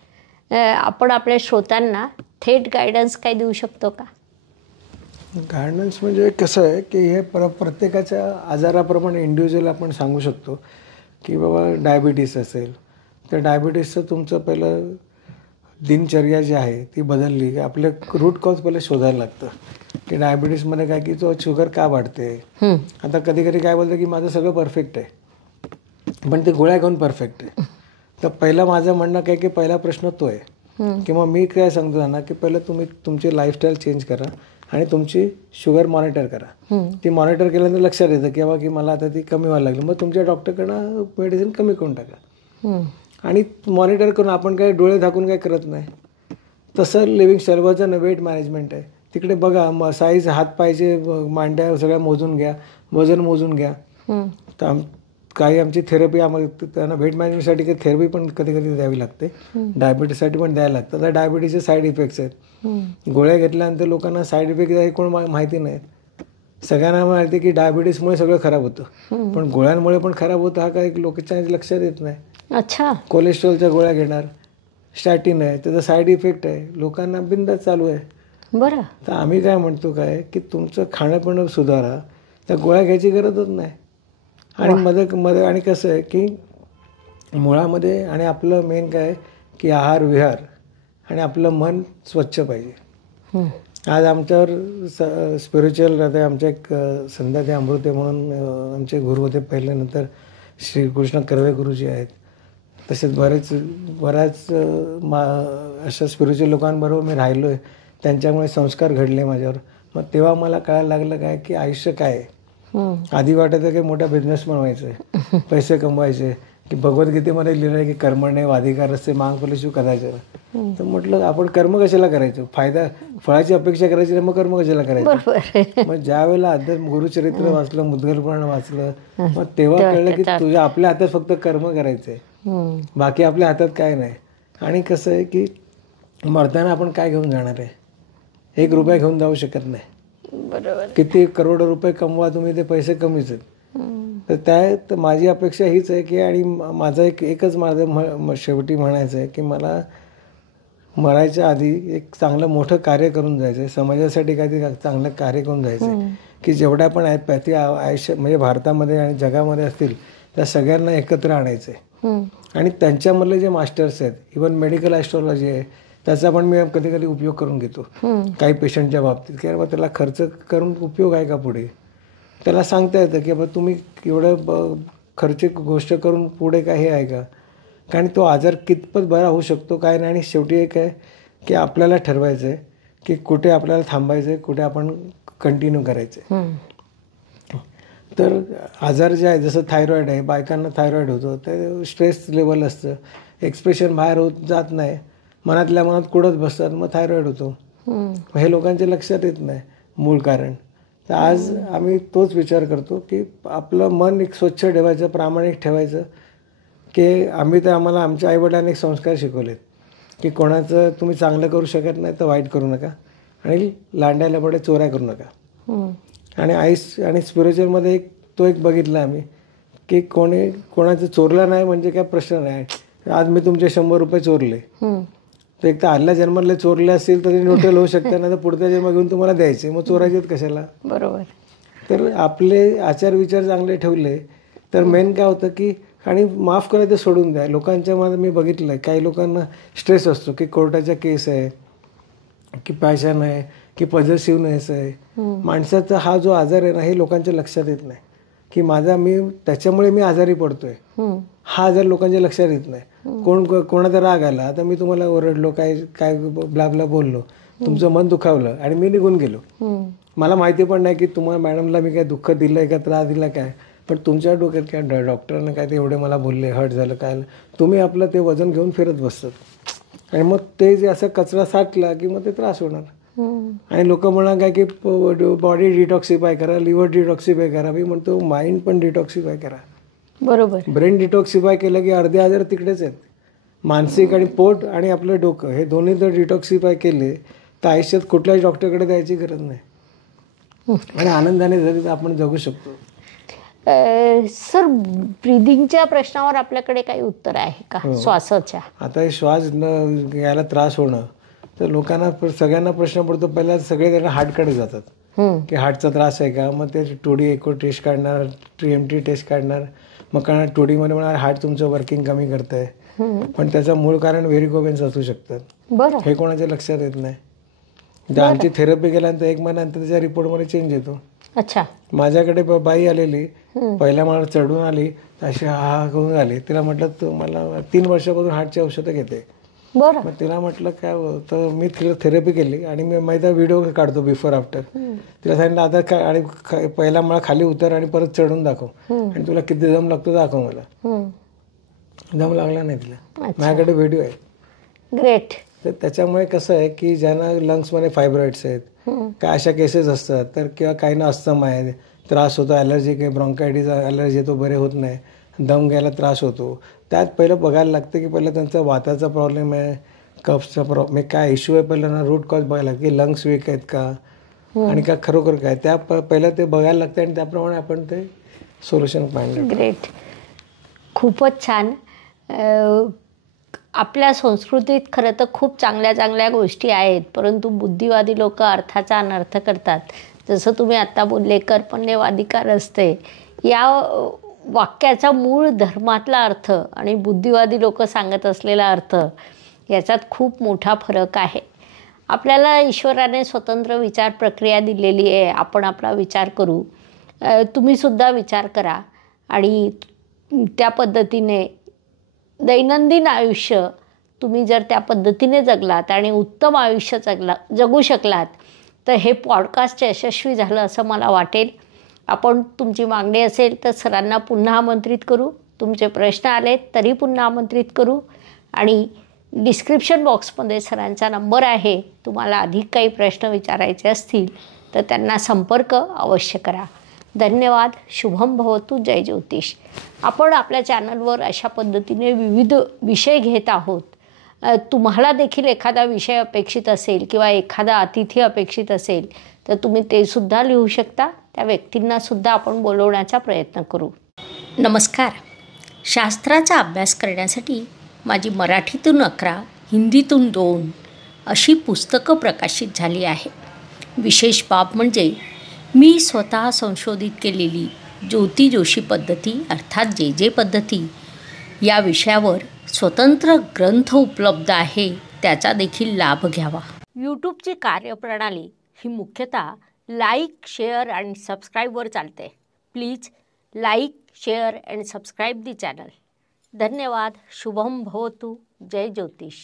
आपण आपल्या श्रोत्यांना थेट गायडन्स काय देऊ शकतो का? गायडन्स म्हणजे कसं आहे की हे प्रत्येकाच्या आजाराप्रमाणे इंडिव्हिज्युअल आपण सांगू शकतो की बाबा डायबिटीस असेल तर डायबिटीसचं तुमचं पहिलं दिनचर्या जी आहे ती बदलली की आपलं रूट कॉज पहिलं शोधायला लागतं की डायबिटीसमध्ये काय की तो शुगर का वाढते. आता कधी कधी काय बोलतं की माझं सगळं परफेक्ट आहे पण ते गोळ्या घेऊन परफेक्ट आहे. तर पहिलं माझं म्हणणं काय की पहिला प्रश्न तो आहे किंवा मी काय सांगतो ना की पहिलं तुम्ही तुमची लाईफस्टाईल चेंज करा आणि तुमची शुगर मॉनिटर करा. ती मॉनिटर केल्यानंतर लक्षात येतं की बाबा की मला आता ती कमी व्हायला लागली, मग तुमच्या डॉक्टरकडनं मेडिसिन कमी करून टाका. आणि मॉनिटर करून आपण काय डोळे झाकून काय करत नाही. तसं लिव्हिंग स्टाईल वेट मॅनेजमेंट आहे, तिकडे बघा साईज हात पायचे मांड्या सगळ्या मोजून घ्या, वजन मोजून घ्या. तर काही आमची थेरपी आम्हाला त्यांना वेट मॅनेजमेंटसाठी काही थेरपी पण कधी कधी द्यावी लागते, डायबिटीससाठी पण द्यायला लागतं. तर डायबिटीसचे साईड इफेक्ट्स आहेत. गोळ्या घेतल्यानंतर लोकांना साईड इफेक्ट आहे कोण माहिती नाही. सगळ्यांना माहिती की डायबिटीसमुळे सगळं खराब होतं पण गोळ्यांमुळे पण खराब होतं हा काही लोकांच्या लक्षात येत नाही. अच्छा. कोलेस्ट्रॉलच्या गोळ्या घेणार, स्टॅटिन आहे, त्याचा साईड इफेक्ट आहे, लोकांना बिंदास चालू आहे. बरं. तर आम्ही काय म्हणतो काय की तुमचं खाणंपिणं सुधारा, त्या गोळ्या घ्यायची गरजच नाही. आणि मध्ये आणि कसं आहे की मुळामध्ये आणि आपलं मेन काय की आहार विहार आणि आपलं मन स्वच्छ पाहिजे. आज आमच्यावर स्पिरिच्युअल आता आमच्या एक संध्याते अमृते म्हणून आमचे गुरु होते पहिले, नंतर श्रीकृष्ण कर्वे गुरुजी आहेत. तसेच बऱ्याच अशा स्पिरिच्युअल लोकांबरोबर मी राहिलो आहे, त्यांच्यामुळे संस्कार घडले माझ्यावर. मग तेव्हा मला कळायला लागलं काय की आयुष्य काय आहे. आधी वाटायचं की मोठा बिझनेसमॅन व्हायचं, पैसे कमवायचे, की भगवद्गीतेमध्ये लिहिलं आहे की कर्मणे वाधिकारस्ते मांग फलेषु कदाचन. तर म्हटलं आपण कर्म कशाला करायचं, फळाची अपेक्षा करायची तर मग कर्म कशाला करायचं. मग ज्या वेळेला गुरुचरित्र वाचलं, मुद्गल पुराण वाचलं, मग तेव्हा कळलं की तुझ्या आपल्या हातात फक्त कर्म करायचंय, बाकी आपल्या हातात काय नाही. आणि कसं आहे की मरताना आपण काय घेऊन जाणार आहे, 1 रुपया घेऊन जाऊ शकत नाही. बरोबर. किती करोड रुपये कमवा तुम्ही, ते पैसे कमीच आहेत. तर माझी अपेक्षा हीच आहे की आणि माझं एकच माझं शेवटी म्हणायचं आहे की मला मरायच्या आधी एक चांगलं मोठं कार्य करून जायचं आहे, समाजासाठी काहीतरी चांगलं कार्य करून जायचं आहे की जेवढ्या पण आहेत पॅथी आयुष्य म्हणजे भारतामध्ये आणि जगामध्ये असतील त्या सगळ्यांना एकत्र आणायचं आहे. आणि त्यांच्यामधले जे मास्टर्स आहेत, इव्हन मेडिकल ॲस्ट्रॉलॉजी आहे, त्याचा पण मी कधी कधी उपयोग करून घेतो काही पेशंटच्या बाबतीत की बाबा त्याला खर्च करून उपयोग आहे का पुढे. त्याला सांगता येतं की बाबा तुम्ही एवढं खर्चिक गोष्ट करून पुढे काय हे आहे का, कारण तो आजार कितपत बरा होऊ शकतो काय नाही. आणि शेवटी एक आहे की आपल्याला ठरवायचं आहे की कुठे आपल्याला थांबायचं आहे, कुठे आपण कंटिन्यू करायचं आहे. तर आजार जे आहे जसं थायरॉईड आहे, बायकांना थायरॉईड होतं, ते स्ट्रेस लेवल असतं, एक्सप्रेशन बाहेर होत जात नाही, मनातल्या मनात कुडत बसतात, मग थायरॉईड होतो. हे लोकांच्या लक्षात येत नाही मूळ कारण. तर आज आम्ही तोच विचार करतो की आपलं मन एक स्वच्छ ठेवायचं, प्रामाणिक ठेवायचं. की आम्हाला आमच्या आईवडिलांनी एक संस्कार शिकवलेत की कोणाचं तुम्ही चांगलं करू शकत नाही तर वाईट करू नका, आणि लांड्याला पडे चोऱ्या करू नका. आणि स्पिरिच्युअलमध्ये एक बघितलं आम्ही की कोणाचं चोरलं नाही म्हणजे काय प्रश्न नाही. आज मी तुमचे 100 रुपये चोरले, तर एक तर आदल्या जन्मातले चोरले असतील तर ते न्यूट्रल होऊ शकतं, नाही तर पुढचा जन्म घेऊन तुम्हाला द्यायचे, मग चोरायचे कशाला. बरोबर. तर आपले आचार विचार चांगले ठेवले तर मेन काय होतं की आणि माफ करायचं सोडून द्या. लोकांच्या मध्ये मी बघितलं आहे काही लोकांना स्ट्रेस असतो की कोर्टाच्या केस आहे, की पॅशन आहे, की पॉझिटिव्हनेस आहे. माणसाचा हा जो आजार आहे ना, हे लोकांच्या लक्षात येत नाही की त्याच्यामुळे मी आजारी पडतोय. हा आजार लोकांच्या लक्षात येत नाही. कोणाचा राग आला, आता मी तुम्हाला ओरडलो, काय ब्ला बोललो, तुमचं मन दुखावलं आणि मी निघून गेलो. मला माहिती पण नाही की तुम्हाला मॅडमला मी काय दुःख दिलंय का, त्रास दिला काय, पण तुमच्या डोक्यात काय डॉक्टरनं काय ते एवढे मला बोलले, हर्ट झालं काय, तुम्ही आपलं ते वजन घेऊन फिरत बसतात. आणि मग ते जे असं कचरा साठला की मग ते त्रास होणार. आणि लोक म्हणा काय की बॉडी डिटॉक्सिफाय करा, लिव्हर डिटॉक्सिफाय करा. मी म्हणतो माइंड पण डिटॉक्सिफाय करा. बरोबर. ब्रेन डिटॉक्सिफाय केलं की अर्धे आजार तिकडेच आहेत. मानसिक आणि पोट आणि आपलं डोकं हे दोन्ही जर डिटॉक्सिफाय केले तर आयुष्यात कुठल्याच डॉक्टरकडे जायची गरज नाही आणि आनंदाने जरी आपण जगू शकतो. सर, ब्रीदिंगच्या प्रश्नावर आपल्याकडे काही उत्तर आहे का? श्वासाच्या. आता हे श्वास न घ्यायला त्रास होणं, तर लोकांना सगळ्यांना प्रश्न पडतो, पहिला सगळे त्यांना हार्टकडे जातात की हार्टचा त्रास आहे का. मग ते 2D एको टेस्ट काढणार, TMT टेस्ट काढणार, मग कळणार 2D मध्ये म्हणणार हार्ट तुमचं वर्किंग कमी करत आहे. पण त्याचं मूळ कारण व्हेरिकोवेन्स असू शकतात. बरं. हे कोणाच्या लक्षात येत नाही. आमची थेरपी केल्यानंतर 1 महिन्यानंतर त्याच्या रिपोर्टमध्ये चेंज येतो. अच्छा. माझ्याकडे बाई आलेली, पहिल्या मला चढून आली, अशी हा करून आली. तिला म्हटलं तू मला 3 वर्षापासून हार्टची औषधं घेते. बरं. मग तिला म्हटलं काय तर मी तिला थेरपी केली आणि मी माहिती व्हिडिओ काढतो बिफोर आफ्टर. तिला सांगितलं आता काय, आणि पहिला मला खाली उतर आणि परत चढून दाखव, आणि तुला किती दम लागतो दाखव मला. दम लागला नाही तिला. माझ्याकडे व्हिडिओ आहे. ग्रेट. तर त्याच्यामुळे कसं आहे की ज्यांना लंग्समध्ये फायब्रॉइड्स आहेत, काय अशा केसेस असतात, तर किंवा काही ना अस्थमा आहे, त्रास होतो, ॲलर्जिक आहे, ब्रॉन्कायटिस ॲलर्जी तो बरे होत नाही, दम घ्यायला त्रास होतो, त्यात पहिलं बघायला लागतं की पहिलं त्यांचा वाताचा प्रॉब्लेम आहे, कफचा प्रॉब्लेम काय इश्यू आहे, पहिलं ना रूट कॉज बघायला लागतं की लंग्स वीक आहेत का आणि का खरोखर काय, त्या पहिलं ते बघायला लागतं आणि त्याप्रमाणे आपण ते सोल्युशन पाहिजे. ग्रेट. खूपच छान. आपल्या संस्कृतीत खरं तर खूप चांगल्या चांगल्या गोष्टी आहेत, परंतु बुद्धिवादी लोक अर्थाचा अनर्थ करतात. जसं तुम्ही आत्ता बोलले, कर्पण्यवाधिकार असते, या वाक्याचा मूळ धर्मातला अर्थ आणि बुद्धिवादी लोक सांगत असलेला अर्थ याच्यात खूप मोठा फरक आहे. आपल्याला ईश्वराने स्वतंत्र विचार प्रक्रिया दिलेली आहे. आपण आपला विचार करू, तुम्हीसुद्धा विचार करा आणि त्या पद्धतीने दैनंदिन आयुष्य तुम्ही जर त्या पद्धतीने जगलात आणि उत्तम आयुष्य जगू शकलात तर हे पॉडकास्ट यशस्वी झालं असं मला वाटेल. आपण तुमची मागणी असेल तर सरांना पुन्हा आमंत्रित करू, तुमचे प्रश्न आले तरी पुन्हा आमंत्रित करू, आणि डिस्क्रिप्शन बॉक्समध्ये सरांचा नंबर आहे. तुम्हाला अधिक काही प्रश्न विचारायचे असतील तर त्यांना संपर्क अवश्य करा. धन्यवाद. शुभम भवतु. जय ज्योतिष. आपण आपल्या चॅनलवर अशा पद्धतीने विविध विषय घेत आहोत. तुम्हाला देखील एखादा विषय अपेक्षित असेल किंवा एखादा अतिथी अपेक्षित असेल तर तुम्ही ते सुद्धा लिहू शकता. त्या व्यक्तींनासुद्धा आपण बोलवण्याचा प्रयत्न करू. नमस्कार. शास्त्राचा अभ्यास करण्यासाठी माझी मराठीतून 11, हिंदीतून 2 अशी पुस्तकं प्रकाशित झाली आहे. विशेष बाब म्हणजे मी स्वतः संशोधित केलेली ज्योती जोशी पद्धती अर्थात JJ पद्धती या विषयावर स्वतंत्र ग्रंथ उपलब्ध आहे, त्याचा देखील लाभ घ्यावा. यूट्यूबची कार्यप्रणाली ही मुख्यतः लाईक, शेअर आणि सबस्क्राईबवर चालते. Please like, share and subscribe the channel. धन्यवाद. शुभम भवतु. जय ज्योतिष.